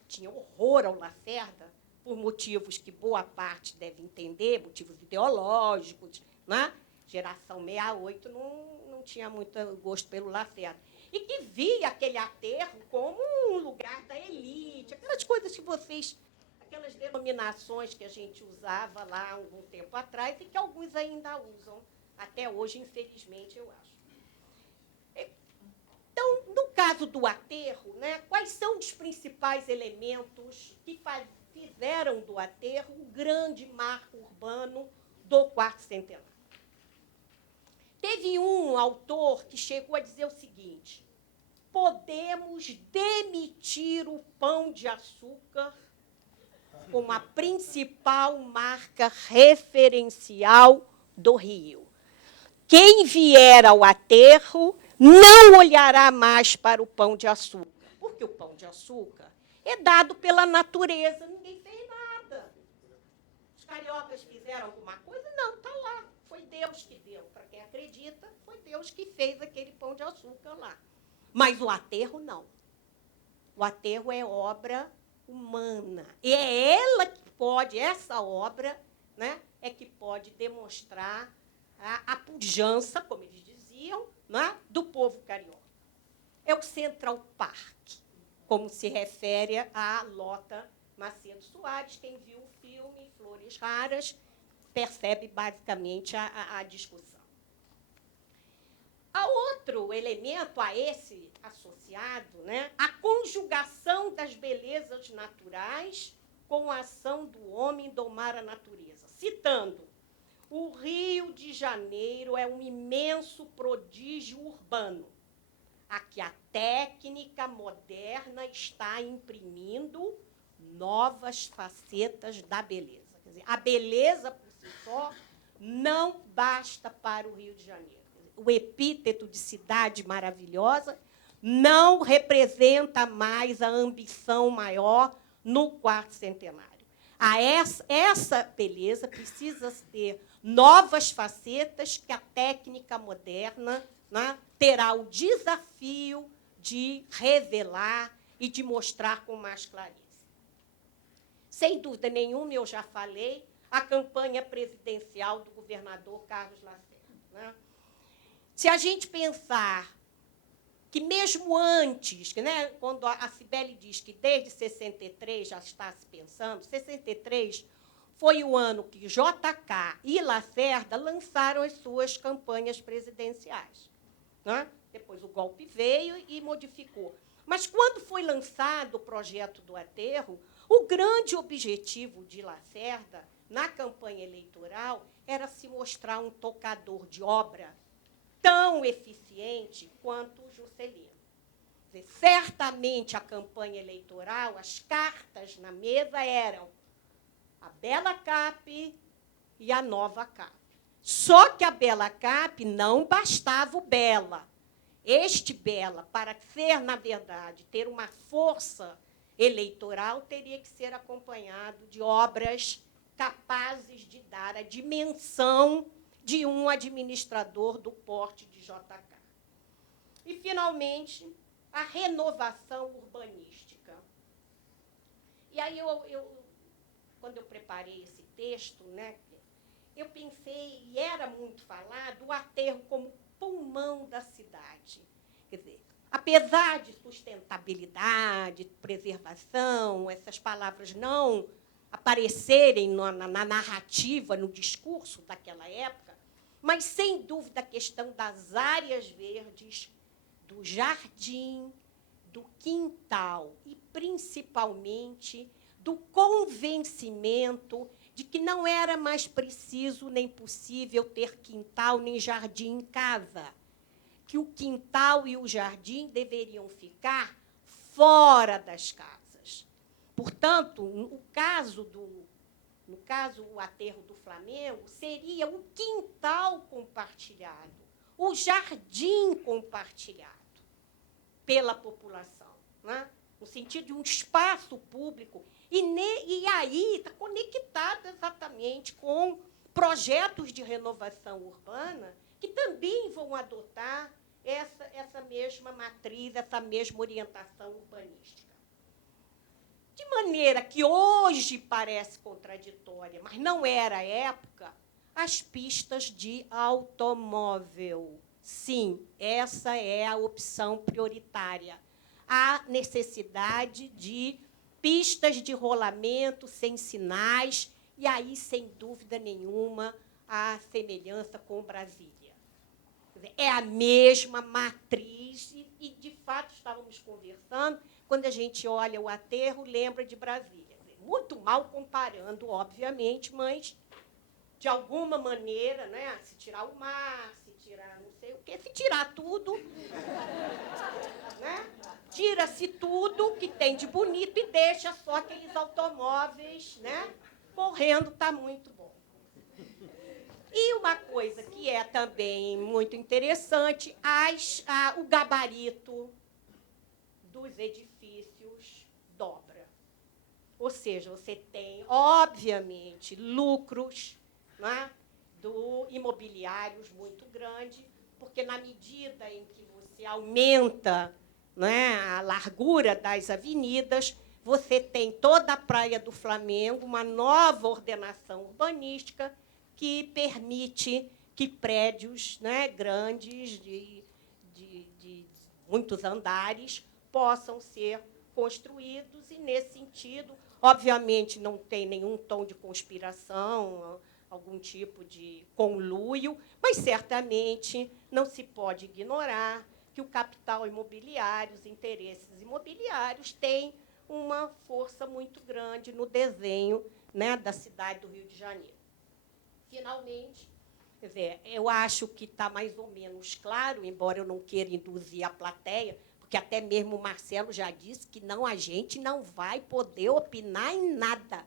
tinha horror ao Lacerda, por motivos que boa parte deve entender, motivos ideológicos. Né? Geração 68 não tinha muito gosto pelo Lacerda. E que via aquele aterro como um lugar da elite, aquelas coisas que vocês... aquelas denominações que a gente usava lá algum tempo atrás e que alguns ainda usam até hoje, infelizmente, eu acho. Então, no caso do aterro, né, quais são os principais elementos que fizeram do aterro o grande marco urbano do quarto centenário? Teve um autor que chegou a dizer o seguinte: podemos demitir o pão de açúcar como a principal marca referencial do Rio. Quem vier ao aterro não olhará mais para o pão de açúcar, porque o pão de açúcar é dado pela natureza. Ninguém fez nada. Os cariocas fizeram alguma coisa? Não, está lá. Foi Deus que deu. Para quem acredita, foi Deus que fez aquele pão de açúcar lá. Mas o aterro, não. O aterro é obra humana. E é ela que pode, essa obra, né, é que pode demonstrar a pujança, como eles diziam, né, do povo carioca. É o Central Park, como se refere a Lota Macedo Soares. Quem viu o filme Flores Raras percebe basicamente a discussão. Há outro elemento a esse associado, né, a conjugação das belezas naturais com a ação do homem domar a natureza. Citando, o Rio de Janeiro é um imenso prodígio urbano, a que a técnica moderna está imprimindo novas facetas da beleza. Quer dizer, a beleza, por si só, não basta para o Rio de Janeiro. O epíteto de cidade maravilhosa não representa mais a ambição maior no quarto centenário. Essa beleza precisa ter novas facetas que a técnica moderna, né, terá o desafio de revelar e de mostrar com mais clareza. Sem dúvida nenhuma, eu já falei, a campanha presidencial do governador Carlos Lacerda, né? Se a gente pensar que mesmo antes, né, quando a Cibele diz que desde 63 já está se pensando, 63 foi o ano que JK e Lacerda lançaram as suas campanhas presidenciais, né? Depois o golpe veio e modificou. Mas, quando foi lançado o projeto do aterro, o grande objetivo de Lacerda, na campanha eleitoral, era se mostrar um tocador de obra tão eficiente quanto o Juscelino. Quer dizer, certamente, a campanha eleitoral, as cartas na mesa eram a Bela Cap e a Nova Cap. Só que a Bela Cap não bastava o Bela. Este Bela, para ser, na verdade, ter uma força eleitoral, teria que ser acompanhado de obras capazes de dar a dimensão de um administrador do porte de JK. E, finalmente, a renovação urbanística. E aí, quando eu preparei esse texto, né, eu pensei, e era muito falado, o aterro como pulmão da cidade. Quer dizer, apesar de sustentabilidade, preservação, essas palavras não aparecerem na narrativa, no discurso daquela época, mas, sem dúvida, a questão das áreas verdes, do jardim, do quintal e, principalmente, do convencimento de que não era mais preciso nem possível ter quintal nem jardim em casa, que o quintal e o jardim deveriam ficar fora das casas. Portanto, no caso, o aterro do Flamengo, seria o quintal compartilhado, o jardim compartilhado pela população, né? No sentido de um espaço público. E aí está conectado exatamente com projetos de renovação urbana que também vão adotar essa mesma matriz, essa mesma orientação urbanística. De maneira que hoje parece contraditória, mas não era a época, as pistas de automóvel. Sim, essa é a opção prioritária. Há necessidade de pistas de rolamento sem sinais, e aí, sem dúvida nenhuma, a semelhança com Brasília. É a mesma matriz, e de fato, estávamos conversando, quando a gente olha o aterro, lembra de Brasília. Muito mal comparando, obviamente, mas, de alguma maneira, né, se tirar o mar, se tirar não sei o quê, se tirar tudo, né, tira-se tudo que tem de bonito e deixa só aqueles automóveis, né, correndo, está muito bom. E uma coisa que é também muito interessante, o gabarito dos edifícios dobra. Ou seja, você tem, obviamente, lucros, né, do imobiliários muito grande, porque na medida em que você aumenta, né, a largura das avenidas, você tem toda a Praia do Flamengo, uma nova ordenação urbanística que permite que prédios, né, grandes, de muitos andares, possam ser construídos. E, nesse sentido, obviamente, não tem nenhum tom de conspiração, algum tipo de conluio, mas, certamente, não se pode ignorar que o capital imobiliário, os interesses imobiliários, têm uma força muito grande no desenho, né, da cidade do Rio de Janeiro. Finalmente, quer dizer, eu acho que está mais ou menos claro, embora eu não queira induzir a plateia, porque até mesmo o Marcelo já disse que não, a gente não vai poder opinar em nada.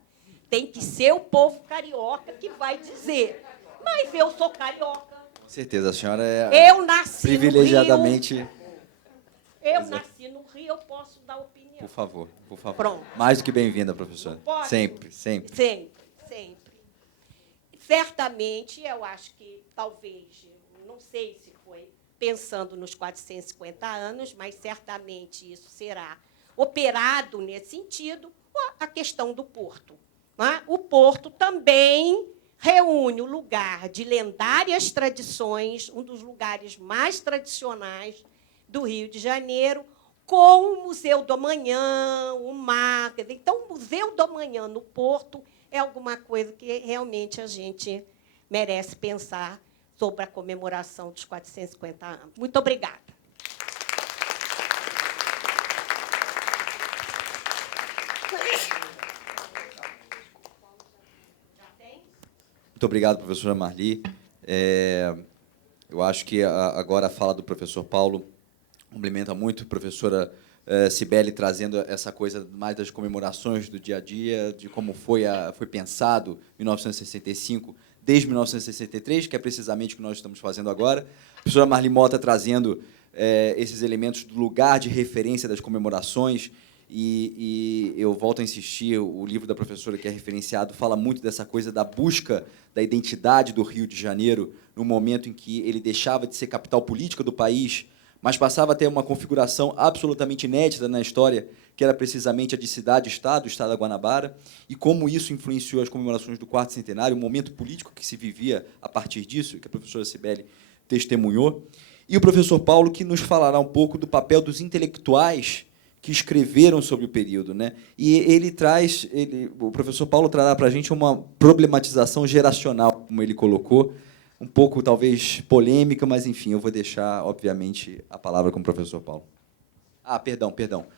Tem que ser o povo carioca que vai dizer. Mas eu sou carioca. Com certeza, a senhora é Eu nasci privilegiadamente... no Rio. Eu nasci no Rio, eu posso dar opinião. Por favor, por favor. Pronto. Mais do que bem-vinda, professora. Posso? Sempre, sempre. Sempre, sempre. Certamente, eu acho que, talvez, não sei se foi pensando nos 450 anos, mas certamente isso será operado nesse sentido, a questão do porto. Né? O porto também reúne o lugar de lendárias tradições, um dos lugares mais tradicionais do Rio de Janeiro, com o Museu do Amanhã, o mar. Então, o Museu do Amanhã no Porto é alguma coisa que realmente a gente merece pensar sobre a comemoração dos 450 anos. Muito obrigada. Muito obrigado, professora Marli. Eu acho que agora a fala do professor Paulo complementa muito a professora Cibele, trazendo essa coisa mais das comemorações do dia a dia, de como foi pensado em 1965, desde 1963, que é precisamente o que nós estamos fazendo agora. A professora Marli Mota trazendo esses elementos do lugar de referência das comemorações, e eu volto a insistir, o livro da professora que é referenciado fala muito dessa coisa da busca da identidade do Rio de Janeiro, no momento em que ele deixava de ser capital política do país, mas passava a ter uma configuração absolutamente inédita na história, que era precisamente a de cidade-estado, o Estado da Guanabara, e como isso influenciou as comemorações do quarto centenário, o momento político que se vivia a partir disso, que a professora Cibele testemunhou, e o professor Paulo, que nos falará um pouco do papel dos intelectuais que escreveram sobre o período, né? E o professor Paulo trará para a gente uma problematização geracional, como ele colocou, um pouco, talvez, polêmica, mas, enfim, eu vou deixar, obviamente, a palavra com o professor Paulo. Perdão.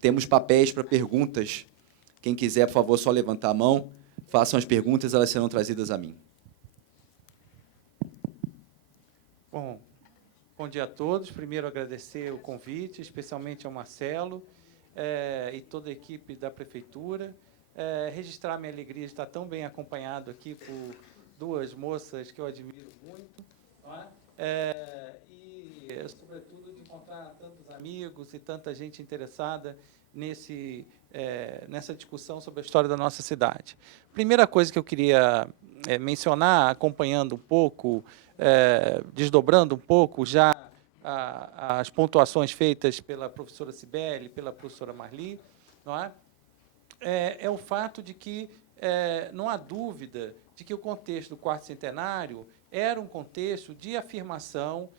Temos papéis para perguntas. Quem quiser, por favor, só levantar a mão. Façam as perguntas, elas serão trazidas a mim. Bom dia a todos. Primeiro, agradecer o convite, especialmente ao Marcelo e toda a equipe da Prefeitura. Registrar minha alegria de estar tão bem acompanhado aqui por duas moças que eu admiro muito, não é? E, sobretudo, de encontrar tantos amigos e tanta gente interessada nessa discussão sobre a história da nossa cidade. Primeira coisa que eu queria mencionar, acompanhando um pouco, desdobrando um pouco já as pontuações feitas pela professora Cibele, pela professora Marli, não é? É o fato de que não há dúvida de que o contexto do quarto centenário era um contexto de afirmação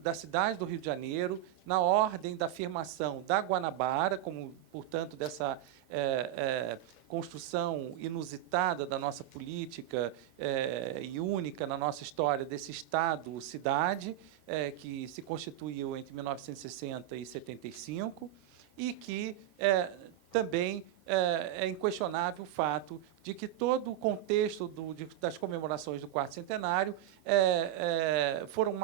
da cidade do Rio de Janeiro, na ordem da afirmação da Guanabara, como, portanto, dessa construção inusitada da nossa política e única na nossa história desse Estado-cidade, que se constituiu entre 1960 e 75, e que também é inquestionável o fato de que todo o contexto das comemorações do quarto centenário foram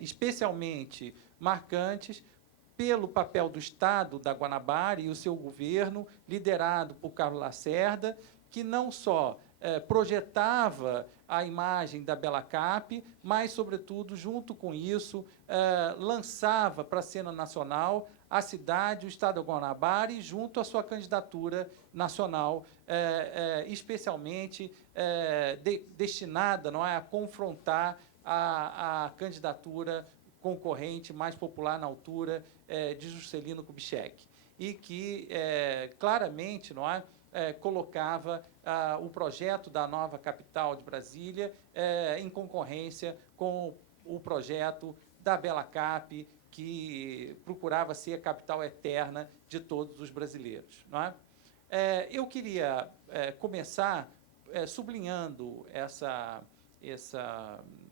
especialmente marcantes pelo papel do Estado da Guanabara e o seu governo, liderado por Carlos Lacerda, que não só projetava a imagem da Bela Cap, mas, sobretudo, junto com isso, lançava para a cena nacional a cidade, o Estado do Guanabara, e junto à sua candidatura nacional, especialmente destinada, não é, a confrontar a candidatura concorrente mais popular na altura de Juscelino Kubitschek, e que claramente, não é, colocava o projeto da nova capital de Brasília em concorrência com o projeto da Bela Cap, que procurava ser a capital eterna de todos os brasileiros. Não é? Eu queria começar sublinhando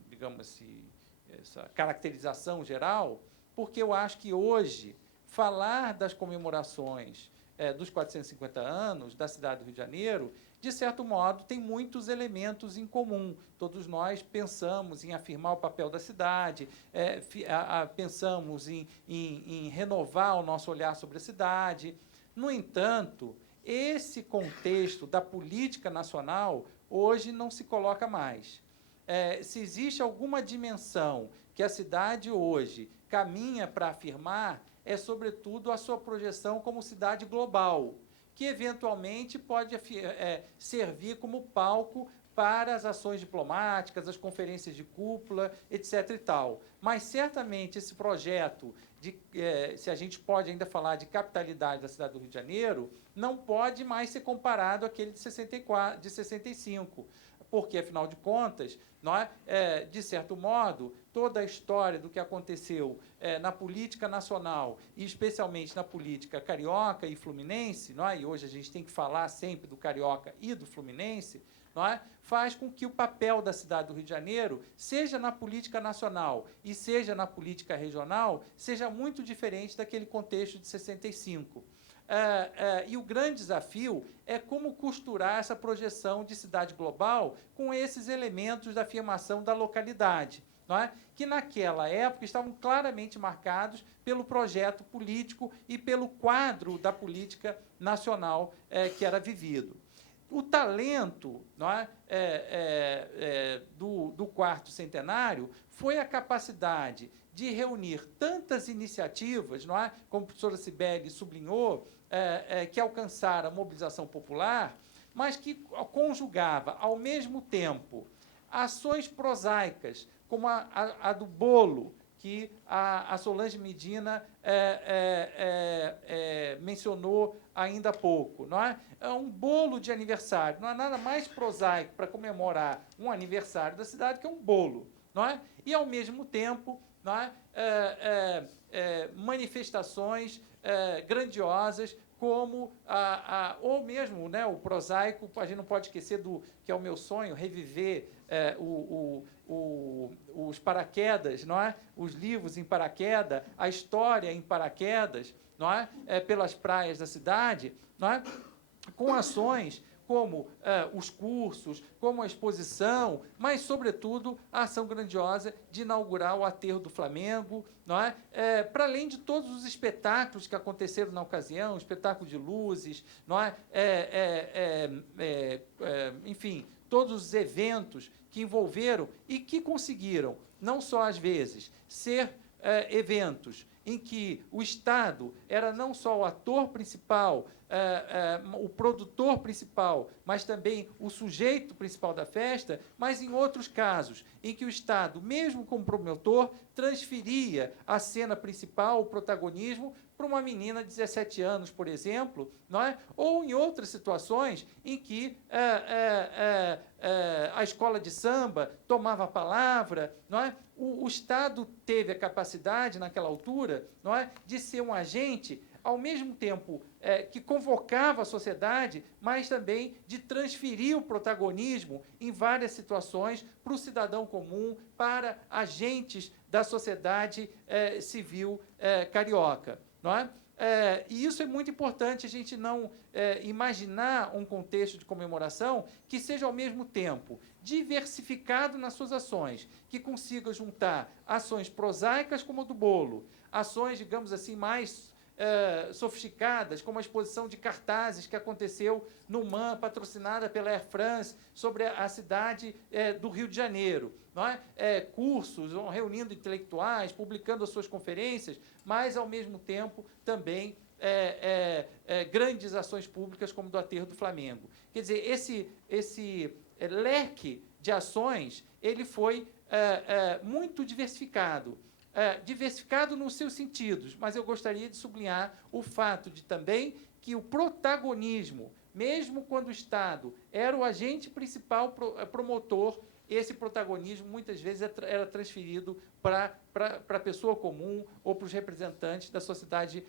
digamos assim, essa caracterização geral, porque eu acho que hoje falar das comemorações dos 450 anos da cidade do Rio de Janeiro, de certo modo, tem muitos elementos em comum. Todos nós pensamos em afirmar o papel da cidade, pensamos em renovar o nosso olhar sobre a cidade. No entanto, esse contexto da política nacional hoje não se coloca mais. Se existe alguma dimensão que a cidade hoje caminha para afirmar, é, sobretudo, a sua projeção como cidade global, que, eventualmente, pode servir como palco para as ações diplomáticas, as conferências de cúpula, etc. e tal. Mas, certamente, esse projeto, se a gente pode ainda falar de capitalidade da cidade do Rio de Janeiro, não pode mais ser comparado àquele de 65, porque, afinal de contas, de certo modo, toda a história do que aconteceu na política nacional, e especialmente na política carioca e fluminense, e hoje a gente tem que falar sempre do carioca e do fluminense, faz com que o papel da cidade do Rio de Janeiro, seja na política nacional e seja na política regional, seja muito diferente daquele contexto de 65. E o grande desafio é como costurar essa projeção de cidade global com esses elementos da afirmação da localidade, que naquela época estavam claramente marcados pelo projeto político e pelo quadro da política nacional que era vivido. O talento do quarto centenário foi a capacidade de reunir tantas iniciativas, como a professora Cibele sublinhou, que alcançaram a mobilização popular, mas que conjugava, ao mesmo tempo, ações prosaicas, como a do bolo, que a Solange Medina mencionou ainda há pouco. É um bolo de aniversário. Não há nada mais prosaico para comemorar um aniversário da cidade que um bolo. E, ao mesmo tempo, manifestações grandiosas, como ou mesmo o prosaico. A gente não pode esquecer que é o meu sonho, reviver os paraquedas, os livros em paraquedas, a história em paraquedas, pelas praias da cidade, com ações como os cursos, como a exposição, mas, sobretudo, a ação grandiosa de inaugurar o Aterro do Flamengo, para além de todos os espetáculos que aconteceram na ocasião, espetáculo de luzes, enfim, todos os eventos que envolveram e que conseguiram, não só, às vezes, ser eventos em que o Estado era não só o ator principal, o produtor principal, mas também o sujeito principal da festa, mas em outros casos, em que o Estado, mesmo como promotor, transferia a cena principal, o protagonismo, para uma menina de 17 anos, por exemplo, ou em outras situações em que a escola de samba tomava a palavra. O Estado teve a capacidade, naquela altura, de ser um agente, ao mesmo tempo que convocava a sociedade, mas também de transferir o protagonismo em várias situações para o cidadão comum, para agentes da sociedade civil carioca. E isso é muito importante, a gente não imaginar um contexto de comemoração que seja, ao mesmo tempo, diversificado nas suas ações, que consiga juntar ações prosaicas como a do bolo, ações, digamos assim, mais sofisticadas, como a exposição de cartazes que aconteceu no MAN, patrocinada pela Air France, sobre a cidade do Rio de Janeiro. Não é? Cursos, reunindo intelectuais, publicando as suas conferências, mas, ao mesmo tempo, também grandes ações públicas, como do Aterro do Flamengo. Quer dizer, esse leque de ações ele foi muito diversificado. Diversificado nos seus sentidos, mas eu gostaria de sublinhar o fato de também que o protagonismo, mesmo quando o Estado era o agente principal promotor, esse protagonismo muitas vezes era transferido para a pessoa comum ou para os representantes da sociedade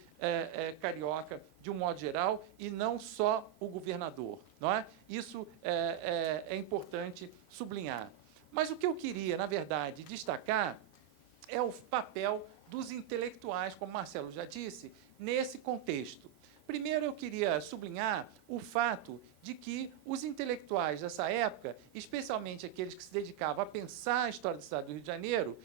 carioca, de um modo geral, e não só o governador. Não é? Isso é importante sublinhar. Mas o que eu queria, na verdade, destacar é o papel dos intelectuais, como Marcelo já disse, nesse contexto. Primeiro, eu queria sublinhar o fato de que os intelectuais dessa época, especialmente aqueles que se dedicavam a pensar a história da cidade do Rio de Janeiro,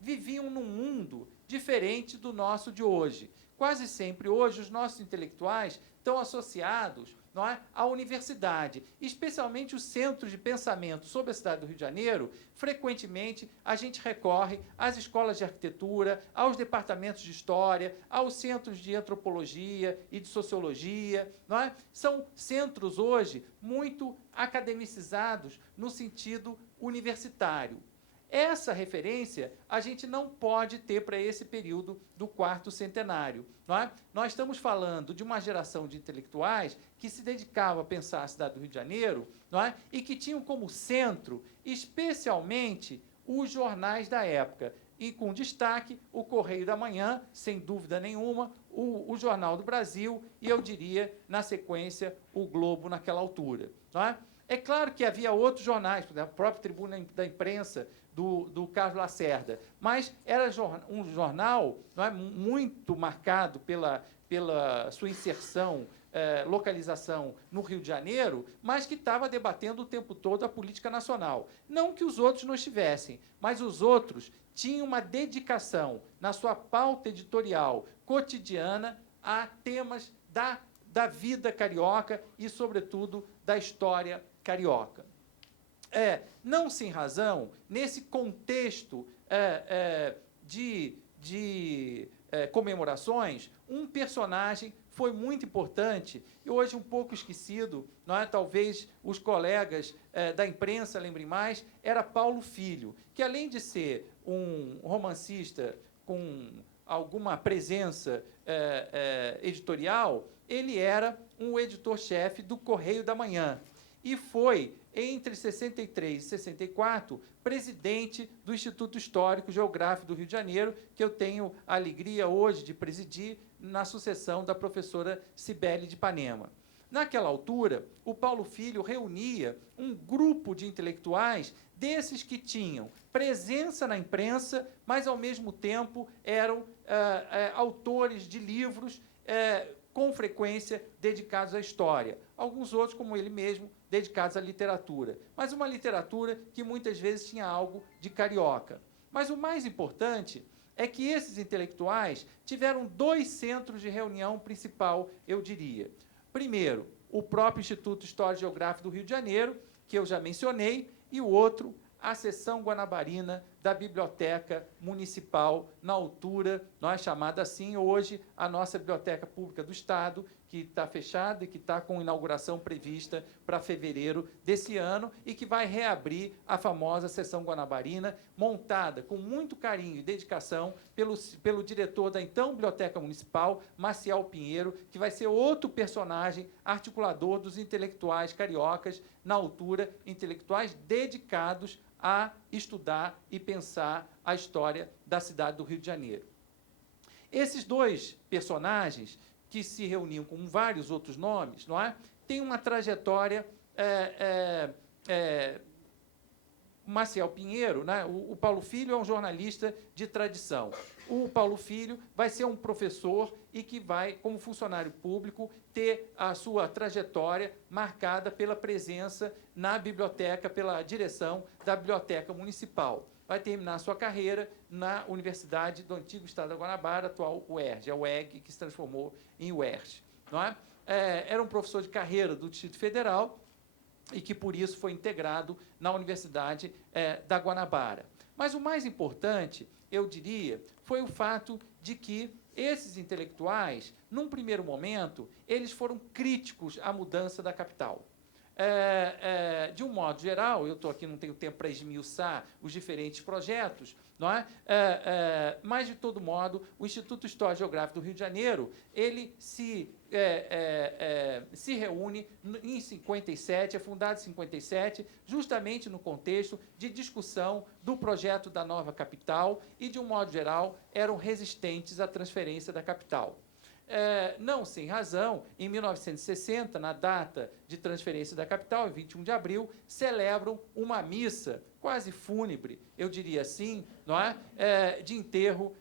viviam num mundo diferente do nosso de hoje. Quase sempre, hoje, os nossos intelectuais estão associados, não é, à universidade, especialmente os centros de pensamento sobre a cidade do Rio de Janeiro. Frequentemente, a gente recorre às escolas de arquitetura, aos departamentos de história, aos centros de antropologia e de sociologia. Não é? São centros, hoje, muito academicizados no sentido universitário. Essa referência a gente não pode ter para esse período do quarto centenário. Não é? Nós estamos falando de uma geração de intelectuais que se dedicava a pensar a cidade do Rio de Janeiro, não é? E que tinham como centro, especialmente, os jornais da época, e com destaque o Correio da Manhã, sem dúvida nenhuma, o Jornal do Brasil e, eu diria, na sequência, o Globo naquela altura. Não é? É claro que havia outros jornais, por exemplo, a própria Tribuna da Imprensa, do Carlos Lacerda, mas era um jornal, não é, muito marcado pela sua inserção, localização no Rio de Janeiro, mas que estava debatendo o tempo todo a política nacional. Não que os outros não estivessem, mas os outros tinham uma dedicação na sua pauta editorial cotidiana a temas da vida carioca e, sobretudo, da história carioca. Não sem razão, nesse contexto de comemorações, um personagem foi muito importante e hoje um pouco esquecido, não é? Talvez os colegas da imprensa lembrem mais, era Paulo Filho, que, além de ser um romancista com alguma presença editorial, ele era um editor-chefe do Correio da Manhã e foi, entre 63 e 64, presidente do Instituto Histórico Geográfico do Rio de Janeiro, que eu tenho a alegria hoje de presidir na sucessão da professora Cibele de Ipanema. Naquela altura, o Paulo Filho reunia um grupo de intelectuais desses que tinham presença na imprensa, mas, ao mesmo tempo, eram autores de livros com frequência dedicados à história. Alguns outros, como ele mesmo, dedicados à literatura. Mas uma literatura que, muitas vezes, tinha algo de carioca. Mas o mais importante é que esses intelectuais tiveram dois centros de reunião principal, eu diria. Primeiro, o próprio Instituto Histórico e Geográfico do Rio de Janeiro, que eu já mencionei, e o outro, a seção guanabarina da Biblioteca Municipal, na altura, não é chamada assim hoje, a nossa Biblioteca Pública do Estado, que está fechada e que está com inauguração prevista para fevereiro desse ano e que vai reabrir a famosa seção guanabarina, montada com muito carinho e dedicação pelo diretor da então Biblioteca Municipal, Maciel Pinheiro, que vai ser outro personagem articulador dos intelectuais cariocas, na altura, intelectuais dedicados a estudar e pensar a história da cidade do Rio de Janeiro. Esses dois personagens, que se reuniam com vários outros nomes, não é? Tem uma trajetória. Maciel Pinheiro, né? O Paulo Filho é um jornalista de tradição. O Paulo Filho vai ser um professor e que vai, como funcionário público, ter a sua trajetória marcada pela presença na biblioteca, pela direção da Biblioteca Municipal. vai terminar a sua carreira na Universidade do antigo Estado da Guanabara, atual UERJ, a UEG, que se transformou em UERJ. Não é? Era um professor de carreira do Distrito Federal e que, por isso, foi integrado na Universidade da Guanabara. Mas o mais importante, eu diria, foi o fato de que esses intelectuais, num primeiro momento, eles foram críticos à mudança da capital. De um modo geral, eu estou aqui, não tenho tempo para esmiuçar os diferentes projetos, não é? Mas, de todo modo, o Instituto Histórico e Geográfico do Rio de Janeiro, ele se reúne em 57, é fundado em 57, justamente no contexto de discussão do projeto da nova capital e, de um modo geral, eram resistentes à transferência da capital. Não sem razão, em 1960, na data de transferência da capital, em 21 de abril, celebram uma missa quase fúnebre, eu diria assim, não é? De enterro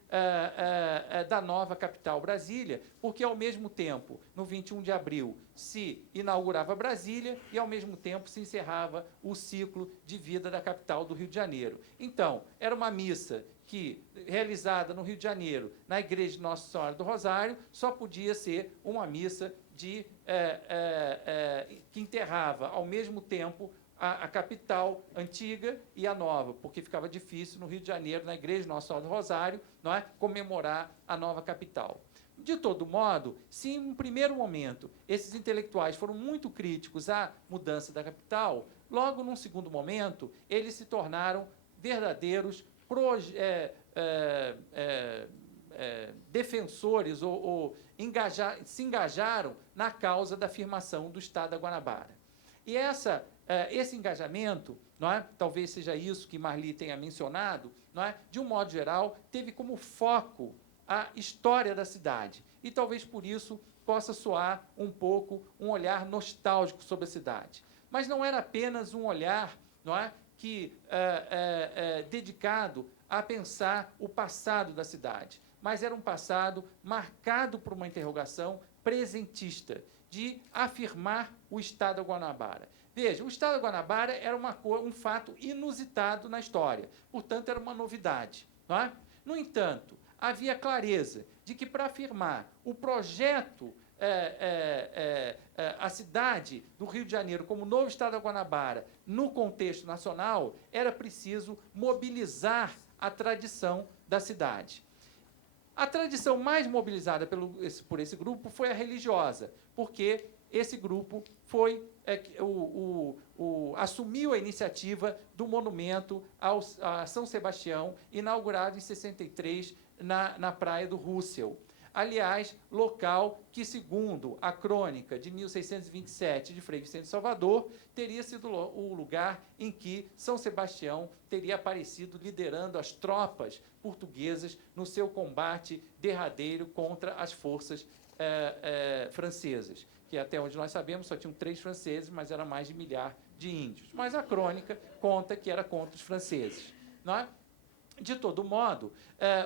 da nova capital, Brasília, porque, ao mesmo tempo, no 21 de abril, se inaugurava Brasília e, ao mesmo tempo, se encerrava o ciclo de vida da capital do Rio de Janeiro. Então, era uma missa que, realizada no Rio de Janeiro, na Igreja de Nossa Senhora do Rosário, só podia ser uma missa que enterrava, ao mesmo tempo, a capital antiga e a nova, porque ficava difícil no Rio de Janeiro, na Igreja de Nossa Senhora do Rosário, não é, comemorar a nova capital. De todo modo, se em um primeiro momento esses intelectuais foram muito críticos à mudança da capital, logo num segundo momento eles se tornaram verdadeiros defensores ou se engajaram na causa da afirmação do Estado da Guanabara. E esse engajamento, não é? Talvez seja isso que Marli tenha mencionado, não é? De um modo geral, teve como foco a história da cidade. E talvez por isso possa soar um pouco um olhar nostálgico sobre a cidade. Mas não era apenas um olhar, não é, dedicado a pensar o passado da cidade, mas era um passado marcado por uma interrogação presentista, de afirmar o Estado da Guanabara. Veja, o Estado da Guanabara era um fato inusitado na história, portanto, era uma novidade. Não é? No entanto, havia clareza de que, para afirmar o projeto, a cidade do Rio de Janeiro como novo Estado da Guanabara, no contexto nacional, era preciso mobilizar a tradição da cidade. A tradição mais mobilizada por esse grupo foi a religiosa, porque esse grupo assumiu a iniciativa do monumento a São Sebastião, inaugurado em 63 na praia do Russell. Aliás, local que, segundo a crônica de 1627 de Frei Vicente Salvador, teria sido o lugar em que São Sebastião teria aparecido liderando as tropas portuguesas no seu combate derradeiro contra as forças francesas, que, até onde nós sabemos, só tinham 3 franceses, mas era mais de 1 milhar de índios. Mas a crônica conta que era contra os franceses. Não é? De todo modo,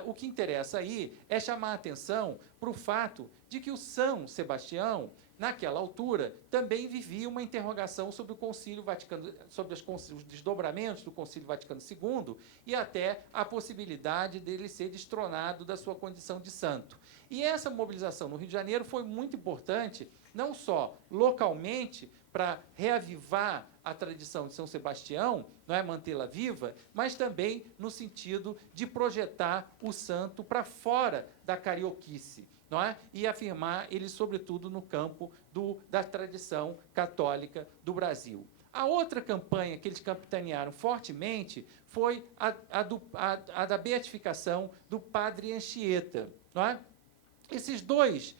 o que interessa aí é chamar a atenção para o fato de que o São Sebastião, naquela altura, também vivia uma interrogação sobre o Concílio Vaticano, sobre os desdobramentos do Concílio Vaticano II e até a possibilidade dele ser destronado da sua condição de santo. E essa mobilização no Rio de Janeiro foi muito importante, não só localmente, para reavivar a tradição de São Sebastião, não é, mantê-la viva, mas também no sentido de projetar o santo para fora da carioquice, não é? E afirmar ele, sobretudo, no campo da tradição católica do Brasil. A outra campanha que eles capitanearam fortemente foi a da beatificação do padre Anchieta. Não é? Esses dois,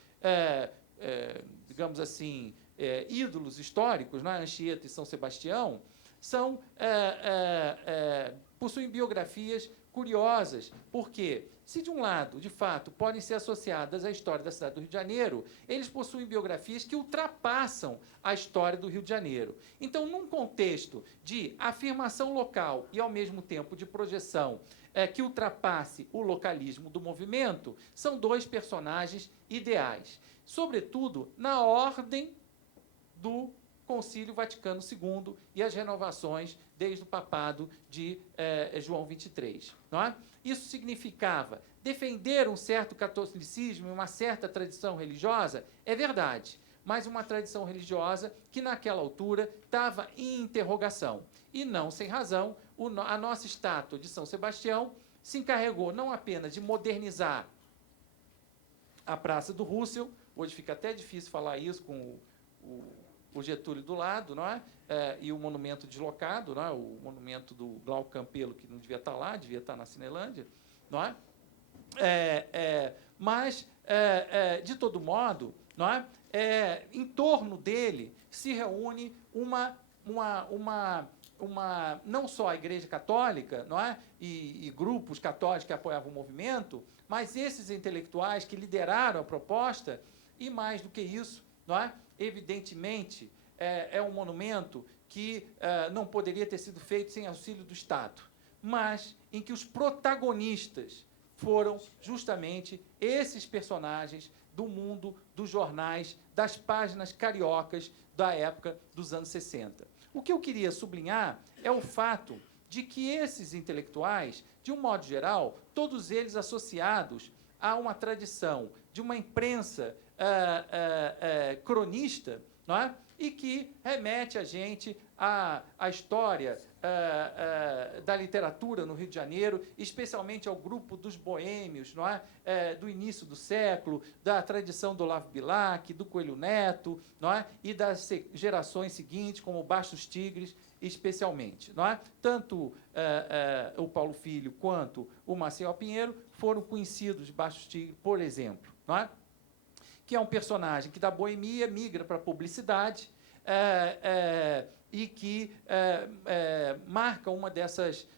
digamos assim, ídolos históricos, não é? Anchieta e São Sebastião, possuem biografias curiosas, porque, se de um lado, de fato, podem ser associadas à história da cidade do Rio de Janeiro, eles possuem biografias que ultrapassam a história do Rio de Janeiro. Então, num contexto de afirmação local e, ao mesmo tempo, de projeção que ultrapasse o localismo do movimento, são 2 personagens ideais, sobretudo na ordem Concílio Vaticano II e as renovações desde o papado de João XXIII. Não é? Isso significava defender um certo catolicismo e uma certa tradição religiosa? É verdade, mas uma tradição religiosa que, naquela altura, estava em interrogação. E, não sem razão, a nossa estátua de São Sebastião se encarregou não apenas de modernizar a Praça do Russell, hoje fica até difícil falar isso com o Getúlio do lado, não é? E o monumento deslocado, não é? O monumento do Glauco Campelo, que não devia estar lá, devia estar na Cinelândia, não é? Mas, de todo modo, não é? Em torno dele se reúne não só a Igreja Católica, não é? E grupos católicos que apoiavam o movimento, mas esses intelectuais que lideraram a proposta, e mais do que isso, não é? Evidentemente, é um monumento que não poderia ter sido feito sem auxílio do Estado, mas em que os protagonistas foram justamente esses personagens do mundo dos jornais, das páginas cariocas da época dos anos 60. O que eu queria sublinhar é o fato de que esses intelectuais, de um modo geral, todos eles associados a uma tradição de uma imprensa cronista, não é? E que remete a gente à história da literatura no Rio de Janeiro, especialmente ao grupo dos boêmios, não é? Do início do século, da tradição do Olavo Bilac, do Coelho Neto, não é? E das gerações seguintes, como o Bastos Tigres, especialmente. Não é? Tanto o Paulo Filho quanto o Maciel Pinheiro foram conhecidos de Bastos Tigres, por exemplo, não é? Que é um personagem que, da boemia, migra para a publicidade e que marca uma dessas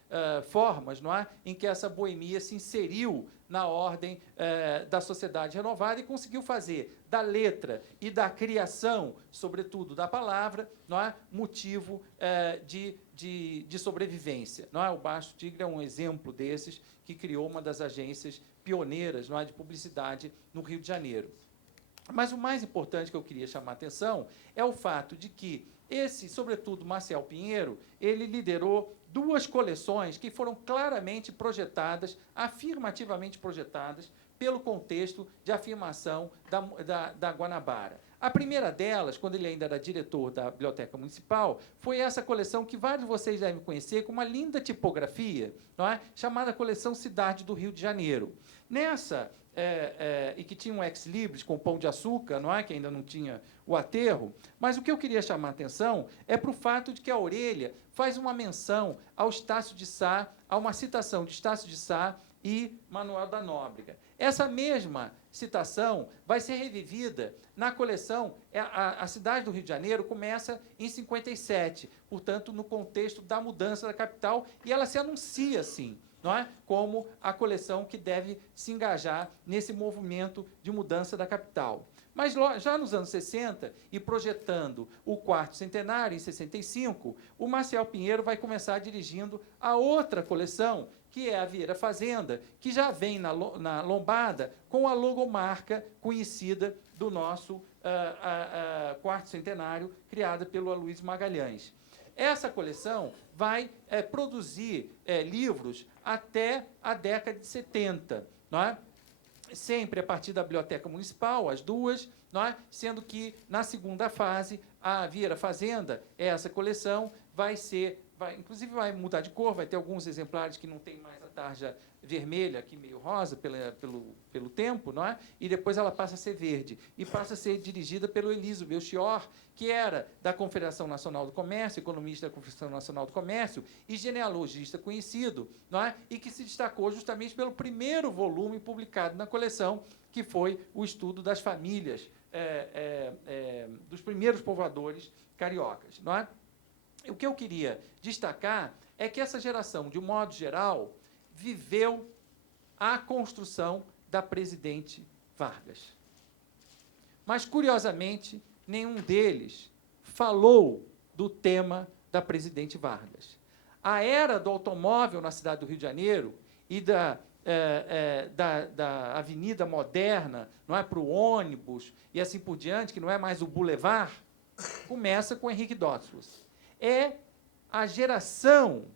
formas, não é? Em que essa boemia se inseriu na ordem da sociedade renovada e conseguiu fazer da letra e da criação, sobretudo da palavra, não é? Motivo de sobrevivência. Não é? O Bastos Tigre é um exemplo desses, que criou uma das agências pioneiras, não é? De publicidade no Rio de Janeiro. Mas o mais importante que eu queria chamar a atenção é o fato de que sobretudo, Maciel Pinheiro, ele liderou duas coleções que foram claramente projetadas, afirmativamente projetadas, pelo contexto de afirmação da Guanabara. A primeira delas, quando ele ainda era diretor da Biblioteca Municipal, foi essa coleção que vários de vocês devem conhecer, com uma linda tipografia, não é? Chamada Coleção Cidade do Rio de Janeiro. Nessa e que tinha um ex-libris com Pão de Açúcar, não é? Que ainda não tinha o aterro, mas o que eu queria chamar a atenção é para o fato de que a orelha faz uma menção ao Estácio de Sá, a uma citação de Estácio de Sá e Manuel da Nóbrega. Essa mesma citação vai ser revivida na coleção. A cidade do Rio de Janeiro começa em 57, portanto, no contexto da mudança da capital, e ela se anuncia assim, não é? Como a coleção que deve se engajar nesse movimento de mudança da capital. Mas já nos anos 60, e projetando o quarto centenário, em 65, o Maciel Pinheiro vai começar dirigindo a outra coleção, que é a Vieira Fazenda, que já vem na lombada com a logomarca conhecida do nosso quarto centenário, criada pelo Aloysio Magalhães. Essa coleção vai produzir livros até a década de 70, não é? Sempre a partir da Biblioteca Municipal, as duas, não é? Sendo que, na segunda fase, a Vieira Fazenda, essa coleção, inclusive vai mudar de cor, vai ter alguns exemplares que não tem mais a tarja vermelha, aqui meio rosa, pelo tempo, não é? E depois ela passa a ser verde, e passa a ser dirigida pelo Elísio Belchior, que era da Confederação Nacional do Comércio, economista da Confederação Nacional do Comércio, e genealogista conhecido, não é? E que se destacou justamente pelo primeiro volume publicado na coleção, que foi o estudo das famílias dos primeiros povoadores cariocas, não é? O que eu queria destacar é que essa geração, de um modo geral, viveu a construção da Presidente Vargas. Mas, curiosamente, nenhum deles falou do tema da Presidente Vargas. A era do automóvel na cidade do Rio de Janeiro e da avenida moderna, não é, para o ônibus e assim por diante, que não é mais o boulevard, começa com Henrique Dotsworth. É a geração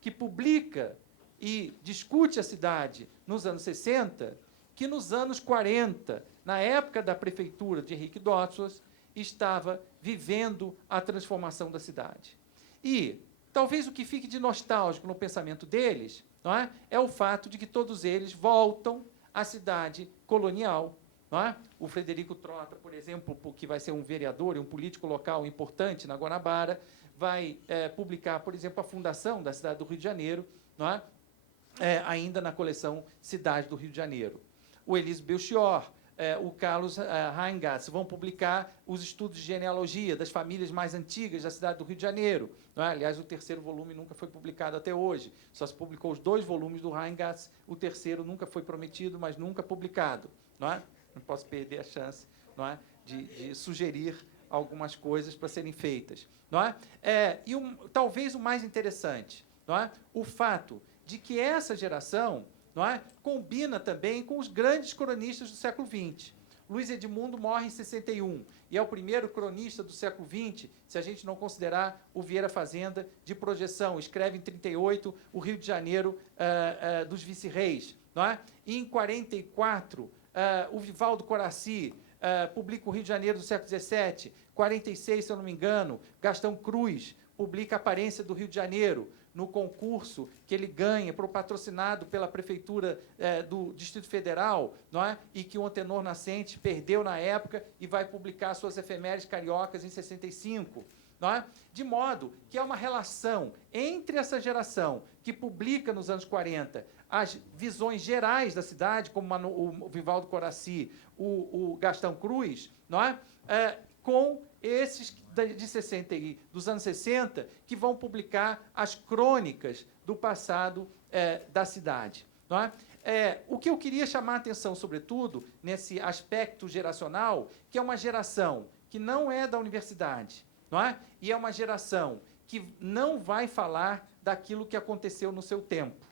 que publica e discute a cidade nos anos 60, que nos anos 40, na época da prefeitura de Henrique Dotsworth, estava vivendo a transformação da cidade. E talvez o que fique de nostálgico no pensamento deles, não é, é o fato de que todos eles voltam à cidade colonial. Não é? O Frederico Trota, por exemplo, que vai ser um vereador e um político local importante na Guanabara, vai publicar, por exemplo, a fundação da cidade do Rio de Janeiro, não é? Ainda na coleção Cidade do Rio de Janeiro. O Elísio Belchior, o Carlos Reingatz vão publicar os estudos de genealogia das famílias mais antigas da cidade do Rio de Janeiro. Não é? Aliás, o terceiro volume nunca foi publicado até hoje. Só se publicou os 2 volumes do Reingatz, o terceiro nunca foi prometido, mas nunca publicado. Não é? Não posso perder a chance, não é, de sugerir algumas coisas para serem feitas. Não é? Talvez o mais interessante, não é, o fato de que essa geração, não é, combina também com os grandes cronistas do século XX. Luiz Edmundo morre em 61 e é o primeiro cronista do século XX, se a gente não considerar o Vieira Fazenda de projeção. Escreve em 38 o Rio de Janeiro dos vice-reis. Não é? E em 44, o Vivaldo Coraci publica o Rio de Janeiro do século XVII. 46, se eu não me engano, Gastão Cruz publica a Aparência do Rio de Janeiro, no concurso que ele ganha, patrocinado pela Prefeitura do Distrito Federal, não é? E que o Antenor Nascente perdeu na época e vai publicar suas efemérides cariocas em 65. Não é? De modo que é uma relação entre essa geração que publica nos anos 40 as visões gerais da cidade, como o Vivaldo Coraci, o Gastão Cruz, não é? Com esses dos anos 60, que vão publicar as crônicas do passado da cidade. Não é? O que eu queria chamar a atenção, sobretudo, nesse aspecto geracional, que é uma geração que não é da universidade, não é? E é uma geração que não vai falar daquilo que aconteceu no seu tempo.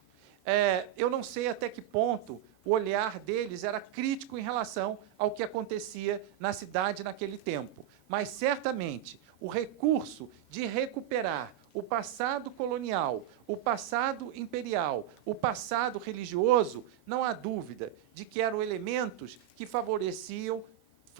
Eu não sei até que ponto o olhar deles era crítico em relação ao que acontecia na cidade naquele tempo. Mas, certamente, o recurso de recuperar o passado colonial, o passado imperial, o passado religioso, não há dúvida de que eram elementos que favoreciam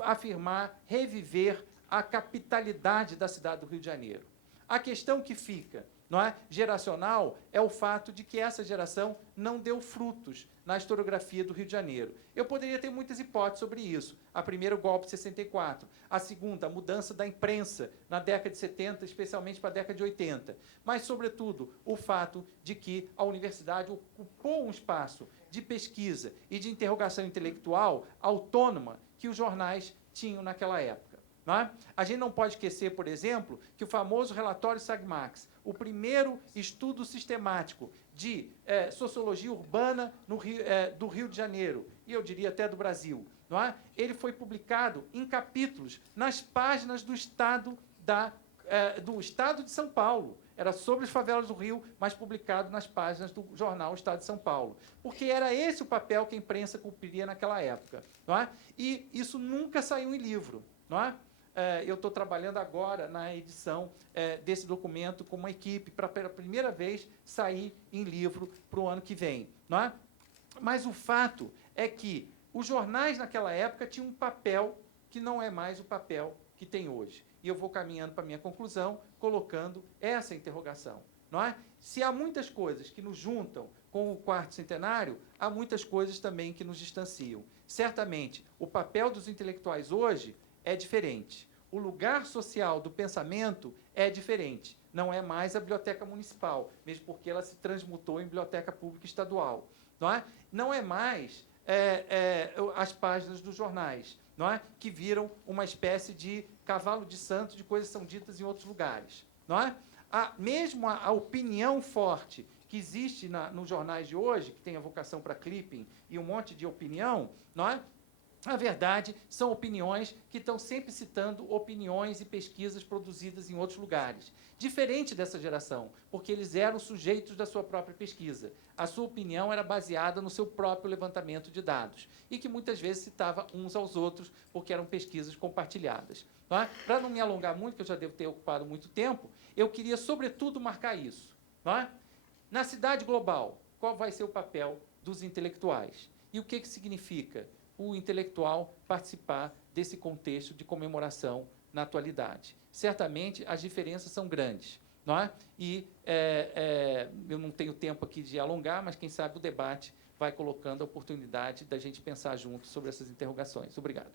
afirmar, reviver a capitalidade da cidade do Rio de Janeiro. A questão que fica, não é, geracional, é o fato de que essa geração não deu frutos na historiografia do Rio de Janeiro. Eu poderia ter muitas hipóteses sobre isso. A primeira, o golpe de 64. A segunda, a mudança da imprensa na década de 70, especialmente para a década de 80. Mas, sobretudo, o fato de que a universidade ocupou um espaço de pesquisa e de interrogação intelectual autônoma que os jornais tinham naquela época. Não é? A gente não pode esquecer, por exemplo, que o famoso relatório Sagmax, o primeiro estudo sistemático de sociologia urbana do Rio de Janeiro, e eu diria até do Brasil, não é? Ele foi publicado em capítulos nas páginas do Estado de São Paulo. Era sobre as favelas do Rio, mas publicado nas páginas do jornal Estado de São Paulo. Porque era esse o papel que a imprensa cumpriria naquela época. Não é? E isso nunca saiu em livro. Não é? Eu estou trabalhando agora na edição desse documento com uma equipe para, pela primeira vez, sair em livro para o ano que vem. Não é? Mas o fato é que os jornais, naquela época, tinham um papel que não é mais o papel que tem hoje. E eu vou caminhando para a minha conclusão, colocando essa interrogação. Não é? Se há muitas coisas que nos juntam com o quarto centenário, há muitas coisas também que nos distanciam. Certamente, o papel dos intelectuais hoje é diferente. O lugar social do pensamento é diferente. Não é mais a biblioteca municipal, mesmo porque ela se transmutou em biblioteca pública estadual. Não é mais as páginas dos jornais, não é? Que viram uma espécie de cavalo de santo de coisas que são ditas em outros lugares. Não é? Mesmo a opinião forte que existe nos jornais de hoje, que tem a vocação para clipping e um monte de opinião, não é? Na verdade, são opiniões que estão sempre citando opiniões e pesquisas produzidas em outros lugares. Diferente dessa geração, porque eles eram sujeitos da sua própria pesquisa. A sua opinião era baseada no seu próprio levantamento de dados e que muitas vezes citava uns aos outros, porque eram pesquisas compartilhadas. Não é? Para não me alongar muito, que eu já devo ter ocupado muito tempo, eu queria, sobretudo, marcar isso. Não é? Na cidade global, qual vai ser o papel dos intelectuais? E o que significa o intelectual participar desse contexto de comemoração na atualidade? Certamente, as diferenças são grandes. Não é? E eu não tenho tempo aqui de alongar, mas, quem sabe, o debate vai colocando a oportunidade da gente pensar junto sobre essas interrogações. Obrigado.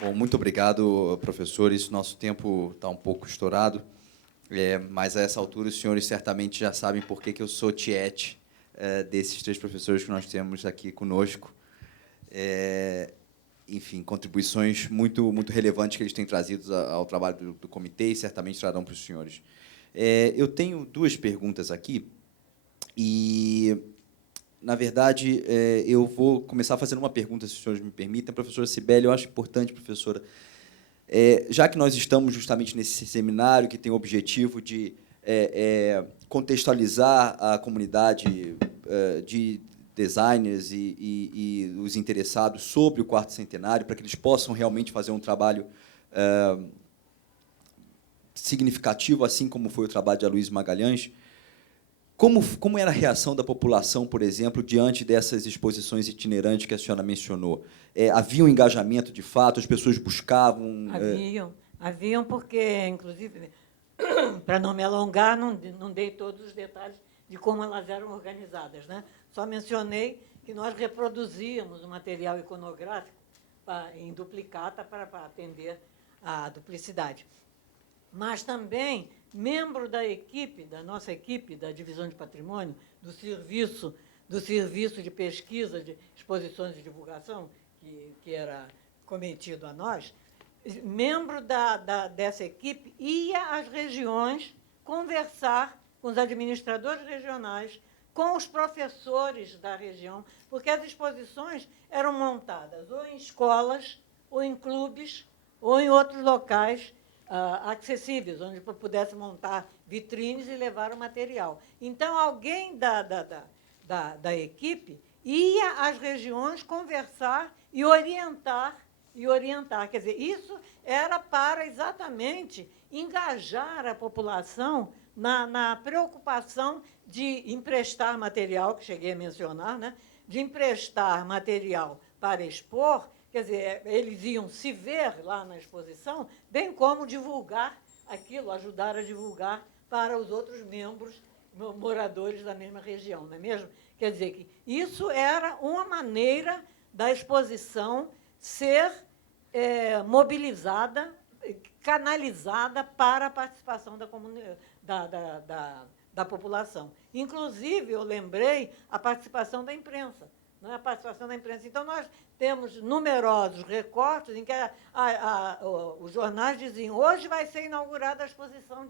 Bom, muito obrigado, professores. Nosso tempo está um pouco estourado, mas a essa altura os senhores certamente já sabem por que eu sou tiete desses 3 professores que nós temos aqui conosco. Enfim, contribuições muito relevantes que eles têm trazido ao trabalho do comitê e certamente trarão para os senhores. Eu tenho 2 perguntas aqui e, na verdade, eu vou começar fazendo uma pergunta, se os senhores me permitem. Professora Cibele, eu acho importante, professora, já que nós estamos justamente nesse seminário que tem o objetivo de contextualizar a comunidade de designers e os interessados sobre o 4º centenário, para que eles possam realmente fazer um trabalho significativo, assim como foi o trabalho de Aloysio Magalhães. Como era a reação da população, por exemplo, diante dessas exposições itinerantes que a senhora mencionou? Havia um engajamento de fato? As pessoas buscavam? Haviam porque, inclusive, para não me alongar, não dei todos os detalhes de como elas eram organizadas, né? Só mencionei que nós reproduzíamos o material iconográfico em duplicata para atender à duplicidade. Mas também, membro da equipe, da nossa equipe, da Divisão de Patrimônio, do serviço de pesquisa, de exposições e divulgação, que era cometido a nós, membro dessa equipe ia às regiões conversar com os administradores regionais, com os professores da região, porque as exposições eram montadas ou em escolas, ou em clubes, ou em outros locais acessíveis, onde pudesse montar vitrines e levar o material. Então, alguém da equipe ia às regiões conversar e orientar. Quer dizer, isso era para exatamente engajar a população na preocupação de emprestar material, que cheguei a mencionar, né? De emprestar material para expor. Quer dizer, eles iam se ver lá na exposição, bem como divulgar aquilo, ajudar a divulgar para os outros membros, moradores da mesma região, não é mesmo? Quer dizer, que isso era uma maneira da exposição ser mobilizada, canalizada para a participação da população. Inclusive, eu lembrei a participação da imprensa. Não é a participação da imprensa. Então, nós temos numerosos recortes em que os jornais diziam: hoje vai ser inaugurada a exposição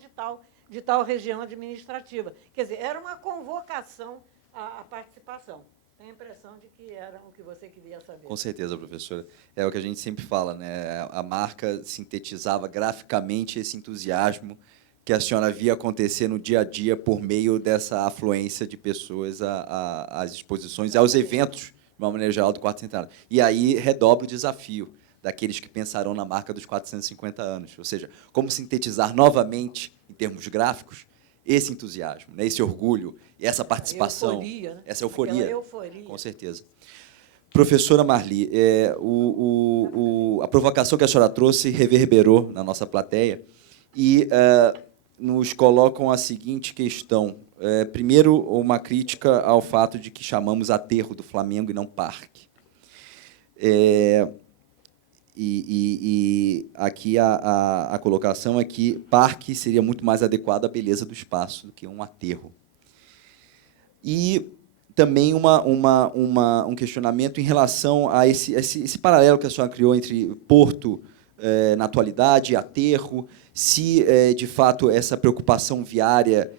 de tal região administrativa. Quer dizer, era uma convocação à participação. Tenho a impressão de que era o que você queria saber. Com certeza, professora. É o que a gente sempre fala, né? A marca sintetizava graficamente esse entusiasmo que a senhora via acontecer no dia a dia por meio dessa afluência de pessoas às exposições e aos eventos, de uma maneira geral, do 4º centenário. E aí redobra o desafio daqueles que pensarão na marca dos 450 anos. Ou seja, como sintetizar novamente, em termos gráficos, esse entusiasmo, né? Esse orgulho, essa participação, euforia, né? essa euforia. Aquela euforia. Com certeza. Professora Marli, a provocação que a senhora trouxe reverberou na nossa plateia e nos colocam a seguinte questão. Primeiro, uma crítica ao fato de que chamamos aterro do Flamengo e não parque. E aqui a colocação é que parque seria muito mais adequado à beleza do espaço do que um aterro. E também um questionamento em relação a esse paralelo que a senhora criou entre porto, na atualidade, e aterro, se, de fato, essa preocupação viária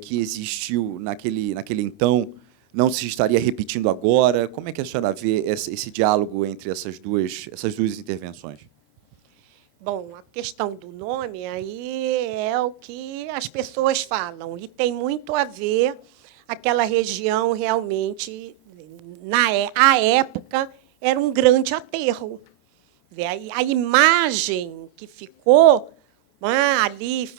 que existiu naquele então não se estaria repetindo agora? Como é que a senhora vê esse diálogo entre essas duas intervenções? Bom, a questão do nome aí é o que as pessoas falam, e tem muito a ver aquela região realmente, à época, era um grande aterro. A imagem que ficou ali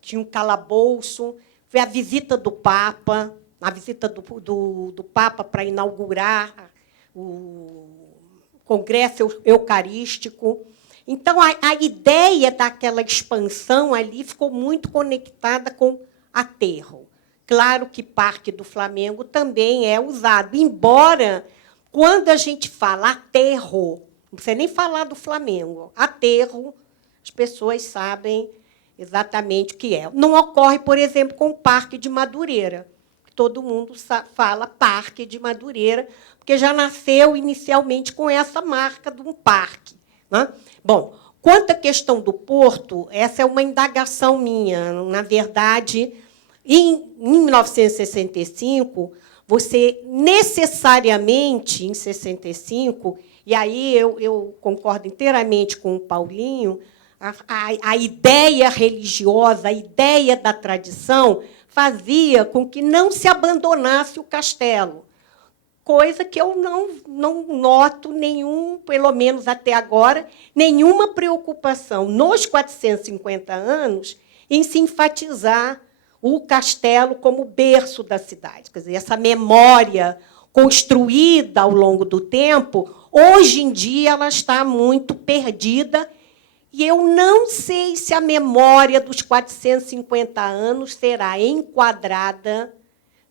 tinha um calabouço, foi a visita do Papa, para inaugurar o Congresso Eucarístico. Então, a ideia daquela expansão ali ficou muito conectada com aterro. Claro que Parque do Flamengo também é usado, embora, quando a gente fala aterro, não precisa nem falar do Flamengo, aterro, as pessoas sabem exatamente o que é. Não ocorre, por exemplo, com o Parque de Madureira. Todo mundo fala Parque de Madureira, porque já nasceu inicialmente com essa marca de um parque. Né? Bom, quanto à questão do porto, essa é uma indagação minha. Na verdade, em 1965, você necessariamente, em 65, e aí eu concordo inteiramente com o Paulinho, a ideia religiosa, a ideia da tradição, fazia com que não se abandonasse o castelo, coisa que eu não noto pelo menos até agora, nenhuma preocupação nos 450 anos em se enfatizar o castelo como berço da cidade. Quer dizer, essa memória construída ao longo do tempo, hoje em dia ela está muito perdida, e eu não sei se a memória dos 450 anos será enquadrada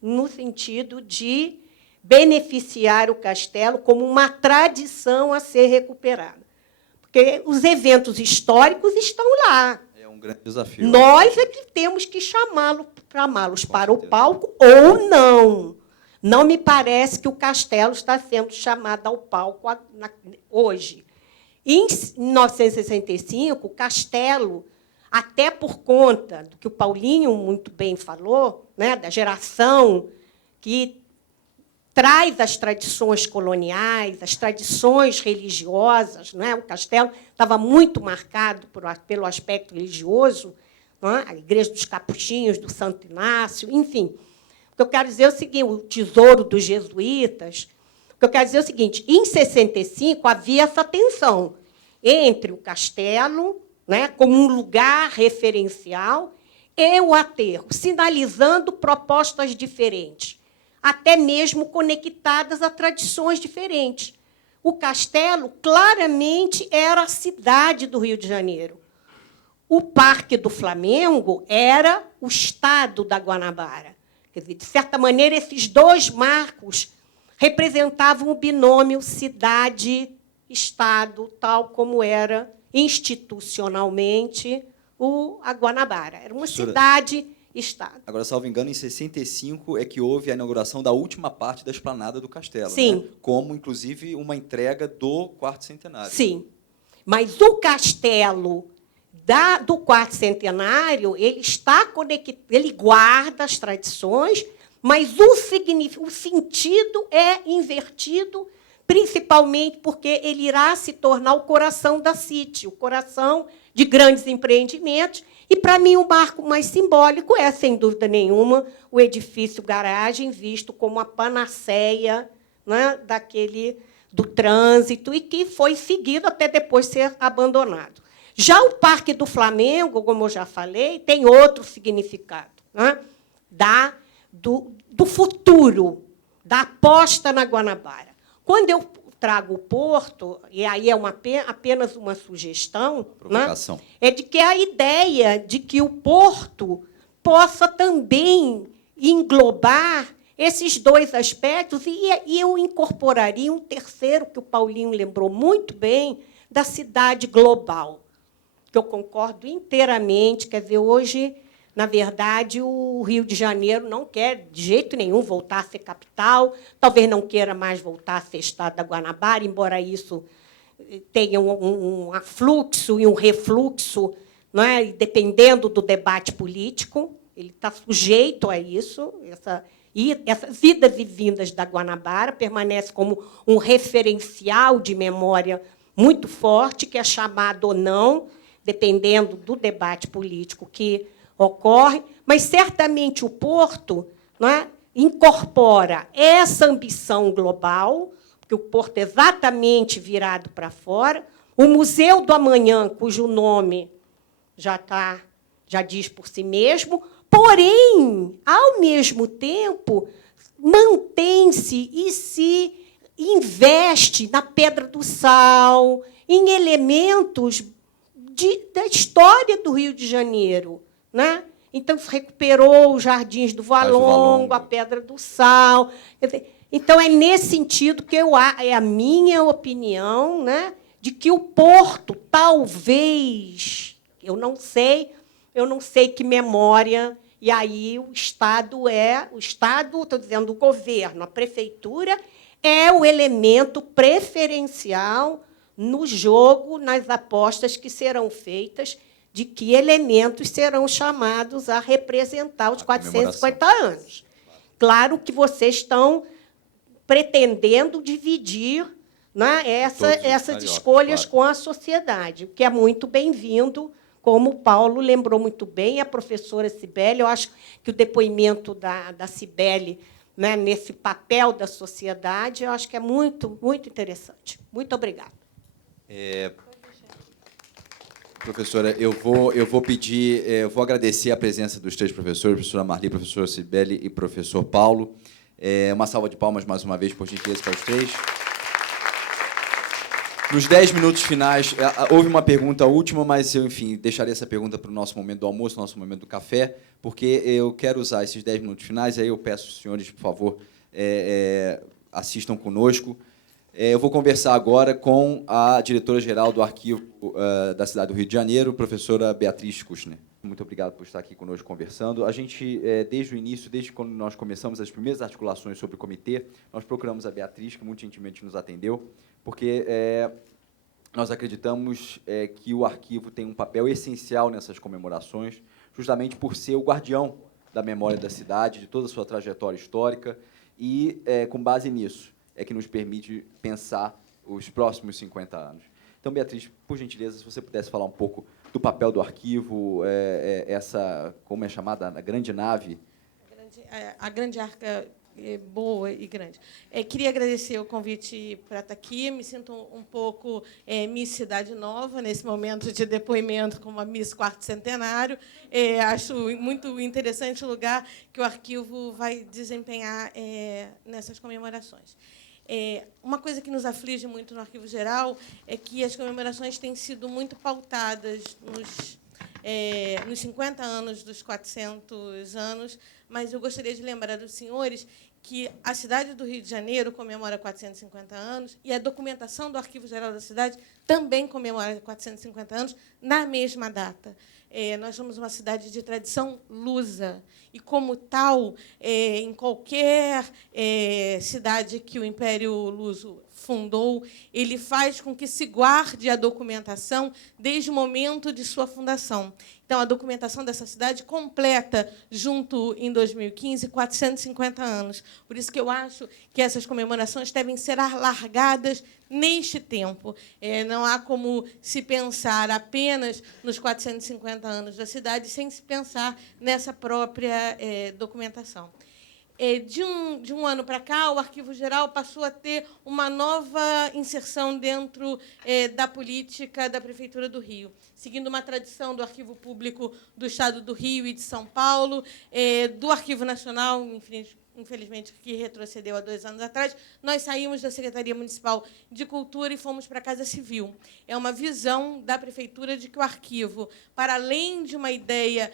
no sentido de beneficiar o castelo como uma tradição a ser recuperada. Porque os eventos históricos estão lá. É um grande desafio. Nós é que temos que chamá-los para o palco ou não. Não me parece que o castelo está sendo chamado ao palco hoje. Em 1965, o castelo, até por conta do que o Paulinho muito bem falou, né, da geração que traz as tradições coloniais, as tradições religiosas, né? O castelo estava muito marcado pelo aspecto religioso, né? A Igreja dos Capuchinhos, do Santo Inácio, enfim. O que eu quero dizer é o seguinte, o tesouro dos jesuítas. O que eu quero dizer é o seguinte, em 65 havia essa tensão entre o castelo, né, como um lugar referencial, e o aterro, sinalizando propostas diferentes, até mesmo conectadas a tradições diferentes. O castelo, claramente, era a cidade do Rio de Janeiro. O Parque do Flamengo era o estado da Guanabara. Quer dizer, de certa maneira, esses dois marcos representavam o binômio cidade-estado, tal como era institucionalmente a Guanabara. Era uma cidade-estado. Agora, salvo engano, em 65 é que houve a inauguração da última parte da esplanada do castelo. Sim. Né? Como, inclusive, uma entrega do quarto centenário. Sim. Mas o castelo do quarto centenário, ele está conectado, ele guarda as tradições, mas o sentido é invertido, principalmente porque ele irá se tornar o coração da City, o coração de grandes empreendimentos. E, para mim, o marco mais simbólico é, sem dúvida nenhuma, o edifício garagem, visto como a panaceia, né, do trânsito, e que foi seguido até depois ser abandonado. Já o Parque do Flamengo, como eu já falei, tem outro significado, né, do futuro, da aposta na Guanabara. Quando eu trago o porto, e aí é apenas uma sugestão, né, é de que a ideia de que o porto possa também englobar esses dois aspectos, e eu incorporaria um terceiro, que o Paulinho lembrou muito bem, da cidade global, que eu concordo inteiramente. Quer dizer, hoje, na verdade, o Rio de Janeiro não quer, de jeito nenhum, voltar a ser capital, talvez não queira mais voltar a ser estado da Guanabara, embora isso tenha um afluxo e um refluxo, não é? Dependendo do debate político, ele está sujeito a isso. Essas idas e vindas da Guanabara permanece como um referencial de memória muito forte, que é chamado ou não, dependendo do debate político que ocorre, mas certamente o Porto, não é, incorpora essa ambição global, porque o Porto é exatamente virado para fora. O Museu do Amanhã, cujo nome já diz por si mesmo, porém, ao mesmo tempo, mantém-se e se investe na Pedra do Sal, em elementos da história do Rio de Janeiro, né? Então, se recuperou os Jardins do Valongo, a Pedra do Sal. Então, é nesse sentido que é a minha opinião, né, de que o Porto, talvez, eu não sei que memória, e aí o Estado, estou dizendo, o governo, a prefeitura, é o elemento preferencial no jogo, nas apostas que serão feitas, de que elementos serão chamados a representar os 450 anos. Claro que vocês estão pretendendo dividir, né, essas escolhas, claro, com a sociedade, o que é muito bem-vindo, como o Paulo lembrou muito bem, a professora Cibele. Eu acho que o depoimento da Cibele, né, nesse papel da sociedade, eu acho que é muito, muito interessante. Muito obrigada. Professora, eu vou agradecer a presença dos três professores, professora Marli, professora Cibele e professor Paulo. Uma salva de palmas, mais uma vez, por gentileza, para os três. Nos 10 minutos finais, houve uma pergunta última, mas eu, enfim, deixarei essa pergunta para o nosso momento do almoço, nosso momento do café, porque eu quero usar esses 10 minutos finais, aí eu peço aos senhores, por favor, assistam conosco. Eu vou conversar agora com a diretora-geral do Arquivo da cidade do Rio de Janeiro, professora Beatriz Kushner. Muito obrigado por estar aqui conosco conversando. A gente, desde o início, desde quando nós começamos as primeiras articulações sobre o comitê, nós procuramos a Beatriz, que muito gentilmente nos atendeu, porque nós acreditamos que o arquivo tem um papel essencial nessas comemorações, justamente por ser o guardião da memória da cidade, de toda a sua trajetória histórica, e, com base nisso, é que nos permite pensar os próximos 50 anos. Então, Beatriz, por gentileza, se você pudesse falar um pouco do papel do arquivo, essa, como é chamada, a grande nave. A grande arca boa e grande. Queria agradecer o convite para estar aqui. Me sinto um pouco Miss Cidade Nova, nesse momento de depoimento como a Miss Quarto Centenário. Acho muito interessante o lugar que o arquivo vai desempenhar nessas comemorações. Uma coisa que nos aflige muito no Arquivo Geral é que as comemorações têm sido muito pautadas nos 50 anos dos 400 anos, mas eu gostaria de lembrar dos senhores que a cidade do Rio de Janeiro comemora 450 anos e a documentação do Arquivo Geral da cidade também comemora 450 anos na mesma data. Nós somos uma cidade de tradição lusa e, como tal, em qualquer cidade que o Império Luso fundou, ele faz com que se guarde a documentação desde o momento de sua fundação. Então, a documentação dessa cidade completa, junto, em 2015, 450 anos. Por isso que eu acho que essas comemorações devem ser alargadas neste tempo. Não há como se pensar apenas nos 450 anos da cidade sem se pensar nessa própria documentação. De um ano para cá, o Arquivo Geral passou a ter uma nova inserção dentro da política da Prefeitura do Rio, seguindo uma tradição do Arquivo Público do Estado do Rio e de São Paulo, do Arquivo Nacional, infelizmente, que retrocedeu há 2 anos atrás. Nós saímos da Secretaria Municipal de Cultura e fomos para a Casa Civil. É uma visão da Prefeitura de que o arquivo, para além de uma ideia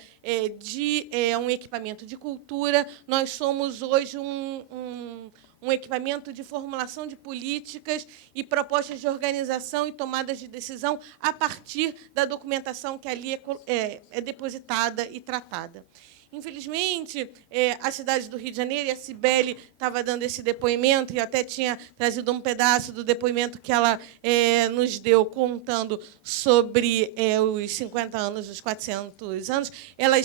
de um equipamento de cultura, nós somos hoje um equipamento de formulação de políticas e propostas de organização e tomadas de decisão a partir da documentação que ali é depositada e tratada. Infelizmente, a cidade do Rio de Janeiro, e a Cibele estava dando esse depoimento, e até tinha trazido um pedaço do depoimento que ela nos deu, contando sobre os 50 anos, os 400 anos, ela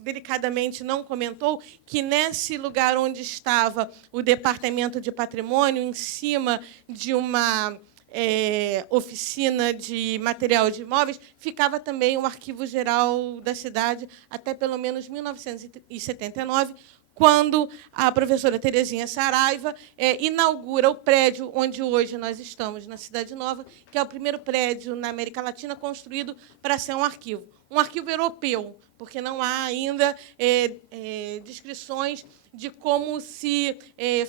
delicadamente não comentou, que nesse lugar onde estava o Departamento de Patrimônio, em cima de uma oficina de material de imóveis, ficava também o Arquivo Geral da cidade, até pelo menos 1979, quando a professora Terezinha Saraiva inaugura o prédio onde hoje nós estamos, na Cidade Nova, que é o primeiro prédio na América Latina construído para ser um arquivo europeu, porque não há ainda descrições de como se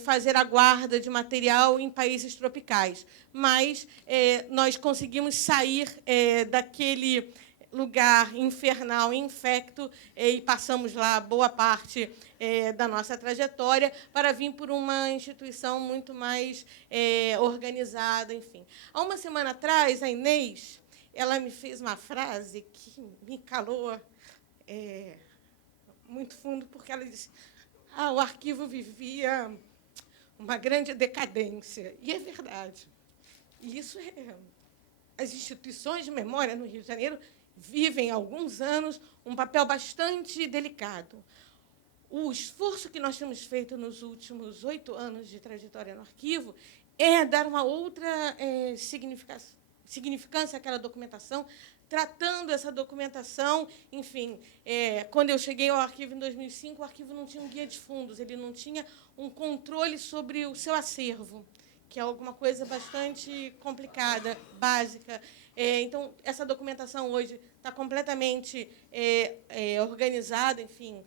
fazer a guarda de material em países tropicais. Mas nós conseguimos sair daquele lugar infernal, infecto, e passamos lá boa parte da nossa trajetória para vir por uma instituição muito mais organizada, enfim. Há uma semana atrás, a Inês, ela me fez uma frase que me calou muito fundo, porque ela disse: o arquivo vivia uma grande decadência. E é verdade. E isso as instituições de memória no Rio de Janeiro vivem há alguns anos um papel bastante delicado. O esforço que nós temos feito nos últimos 8 anos de trajetória no arquivo é dar uma outra significância àquela documentação, tratando essa documentação. Enfim, quando eu cheguei ao arquivo em 2005, o arquivo não tinha um guia de fundos, ele não tinha um controle sobre o seu acervo, que é alguma coisa bastante complicada, básica. Então, essa documentação hoje está completamente organizada. Enfim,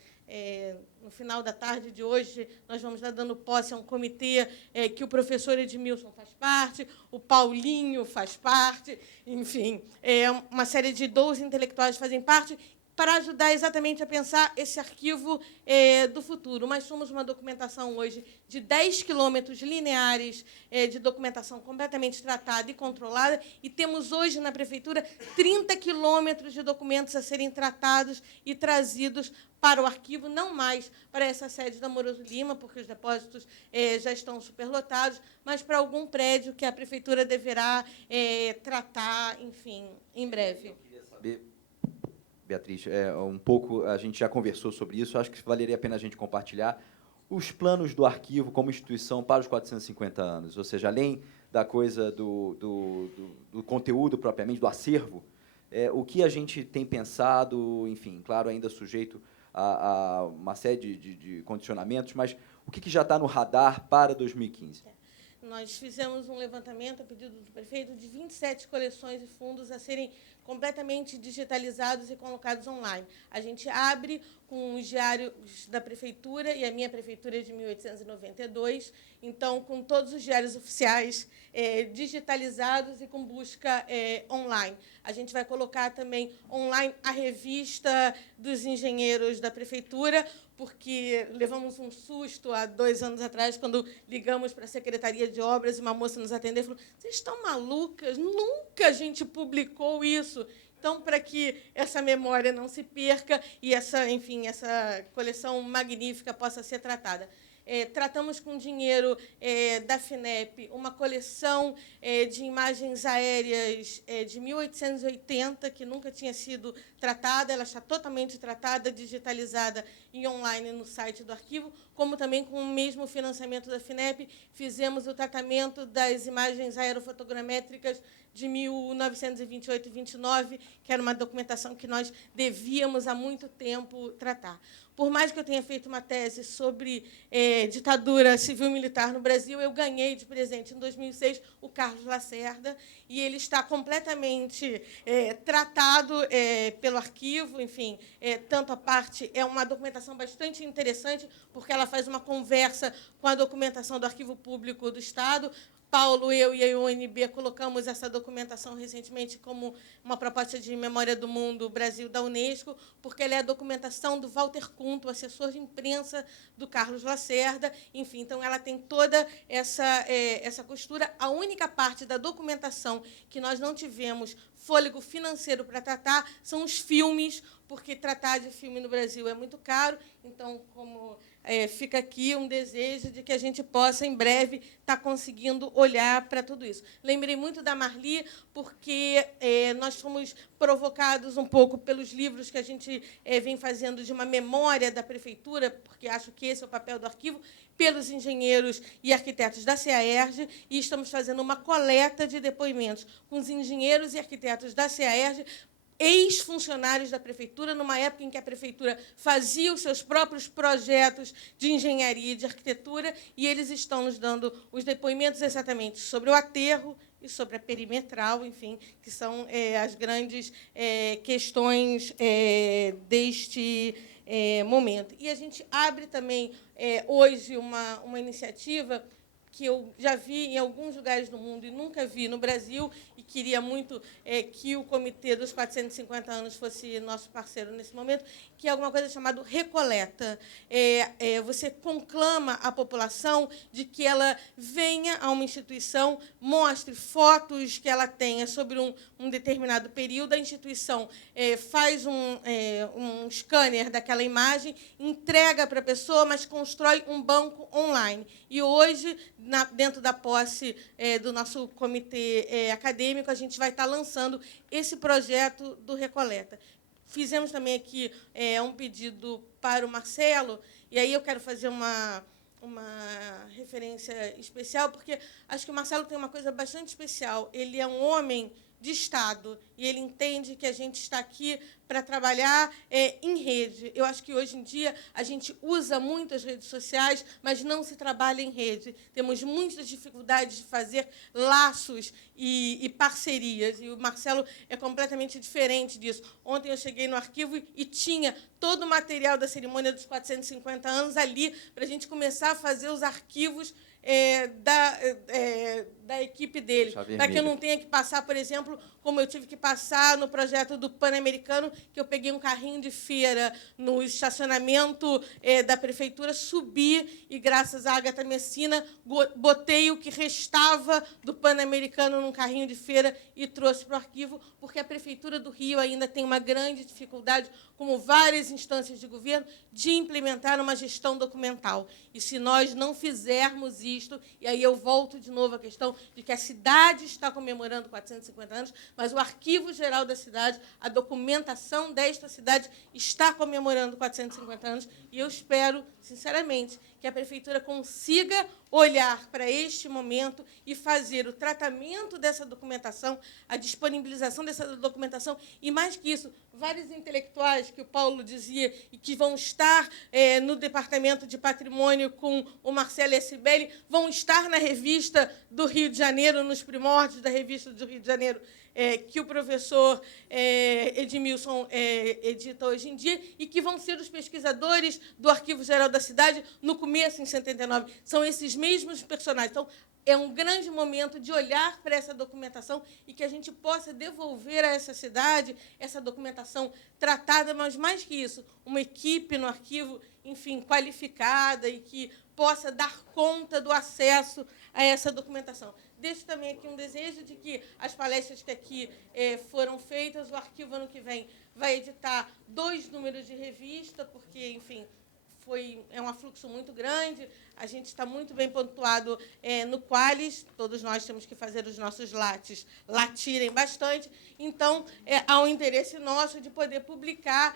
no final da tarde de hoje, nós vamos estar dando posse a um comitê que o professor Edmilson faz parte, o Paulinho faz parte, enfim, uma série de 12 intelectuais fazem parte, para ajudar exatamente a pensar esse arquivo do futuro. Mas somos uma documentação hoje de 10 quilômetros lineares de documentação completamente tratada e controlada, e temos hoje na Prefeitura 30 quilômetros de documentos a serem tratados e trazidos para o arquivo, não mais para essa sede da Moroso Lima, porque os depósitos já estão superlotados, mas para algum prédio que a Prefeitura deverá tratar, enfim, em breve. Eu queria saber, Beatriz, um pouco, a gente já conversou sobre isso, acho que valeria a pena a gente compartilhar os planos do arquivo como instituição para os 450 anos, ou seja, além da coisa do conteúdo propriamente, do acervo, o que a gente tem pensado, enfim, claro, ainda sujeito a uma série de condicionamentos, mas o que já está no radar para 2015? Nós fizemos um levantamento, a pedido do prefeito, de 27 coleções e fundos a serem completamente digitalizados e colocados online. A gente abre com os diários da Prefeitura, e a minha Prefeitura é de 1892, então, com todos os diários oficiais digitalizados e com busca online. A gente vai colocar também online a revista dos engenheiros da Prefeitura, porque levamos um susto há 2 anos atrás, quando ligamos para a Secretaria de Obras e uma moça nos atendeu e falou: vocês estão malucas? Nunca a gente publicou isso. Então, para que essa memória não se perca e enfim, essa coleção magnífica possa ser tratada. Tratamos com dinheiro da FINEP uma coleção de imagens aéreas de 1880, que nunca tinha sido tratada, ela está totalmente tratada, digitalizada e online no site do arquivo, como também com o mesmo financiamento da FINEP, fizemos o tratamento das imagens aerofotogramétricas de 1928 e 29, que era uma documentação que nós devíamos há muito tempo tratar. Por mais que eu tenha feito uma tese sobre ditadura civil-militar no Brasil, eu ganhei de presente, em 2006, o Carlos Lacerda, e ele está completamente tratado pelo arquivo. Enfim, tanto a parte... É uma documentação bastante interessante, porque ela faz uma conversa com a documentação do Arquivo Público do Estado. Paulo, eu e a UNB colocamos essa documentação recentemente como uma proposta de memória do mundo Brasil da Unesco, porque ela é a documentação do Walter Cunto, assessor de imprensa do Carlos Lacerda. Enfim, então, ela tem toda essa costura. A única parte da documentação que nós não tivemos fôlego financeiro para tratar são os filmes, porque tratar de filme no Brasil é muito caro. Então, como fica aqui um desejo de que a gente possa, em breve, estar conseguindo olhar para tudo isso. Lembrei muito da Marli, porque nós fomos provocados um pouco pelos livros que a gente vem fazendo de uma memória da prefeitura, porque acho que esse é o papel do arquivo, pelos engenheiros e arquitetos da CEAERJ, e estamos fazendo uma coleta de depoimentos com os engenheiros e arquitetos da CEAERJ, ex-funcionários da prefeitura, numa época em que a prefeitura fazia os seus próprios projetos de engenharia e de arquitetura, e eles estão nos dando os depoimentos exatamente sobre o aterro e sobre a perimetral, enfim, que são as grandes questões deste momento. E a gente abre também, hoje, uma iniciativa que eu já vi em alguns lugares do mundo e nunca vi no Brasil, e queria muito que o Comitê dos 450 anos fosse nosso parceiro nesse momento, que é alguma coisa chamada Recoleta. Você conclama a população de que ela venha a uma instituição, mostre fotos que ela tenha sobre um determinado período, a instituição faz um scanner daquela imagem, entrega para a pessoa, mas constrói um banco online. E hoje, dentro da posse do nosso comitê acadêmico, a gente vai estar lançando esse projeto do Recoleta. Fizemos também aqui um pedido para o Marcelo, e aí eu quero fazer uma referência especial, porque acho que o Marcelo tem uma coisa bastante especial. Ele é um homem de Estado, e ele entende que a gente está aqui para trabalhar em rede. Eu acho que, hoje em dia, a gente usa muito as redes sociais, mas não se trabalha em rede. Temos muitas dificuldades de fazer laços e parcerias, e o Marcelo é completamente diferente disso. Ontem eu cheguei no arquivo e tinha todo o material da cerimônia dos 450 anos ali, para a gente começar a fazer os arquivos da equipe dele, para que eu não tenha que passar, por exemplo, como eu tive que passar no projeto do Pan-Americano, que eu peguei um carrinho de feira no estacionamento da prefeitura, subi e, graças à Agatha Messina, botei o que restava do Pan-Americano num carrinho de feira e trouxe para o arquivo, porque a Prefeitura do Rio ainda tem uma grande dificuldade, como várias instâncias de governo, de implementar uma gestão documental. E, se nós não fizermos isto, e aí eu volto de novo à questão de que a cidade está comemorando 450 anos, mas o Arquivo Geral da cidade, a documentação desta cidade está comemorando 450 anos, e eu espero, sinceramente, que a prefeitura consiga olhar para este momento e fazer o tratamento dessa documentação, a disponibilização dessa documentação, e, mais que isso, vários intelectuais, que o Paulo dizia, e que vão estar no Departamento de Patrimônio com o Marcelo e a Cibele, vão estar na revista do Rio de Janeiro, nos primórdios da revista do Rio de Janeiro, que o professor Edmilson edita hoje em dia, e que vão ser os pesquisadores do Arquivo Geral da Cidade no começo, em 79. São esses mesmos personagens. Então, é um grande momento de olhar para essa documentação e que a gente possa devolver a essa cidade essa documentação tratada, mas, mais que isso, uma equipe no arquivo, enfim, qualificada e que possa dar conta do acesso a essa documentação. Deixo também aqui um desejo de que as palestras que aqui foram feitas, o arquivo, ano que vem, vai editar 2 números de revista, porque, enfim, é um afluxo muito grande, a gente está muito bem pontuado no Qualis, todos nós temos que fazer os nossos lates latirem bastante, então há um interesse nosso de poder publicar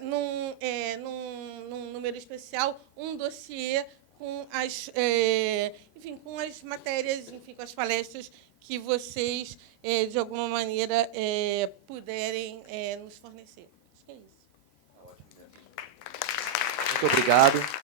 num número especial um dossiê com com as matérias, enfim, com as palestras que vocês, de alguma maneira, puderem nos fornecer. Acho que é isso. Muito obrigado.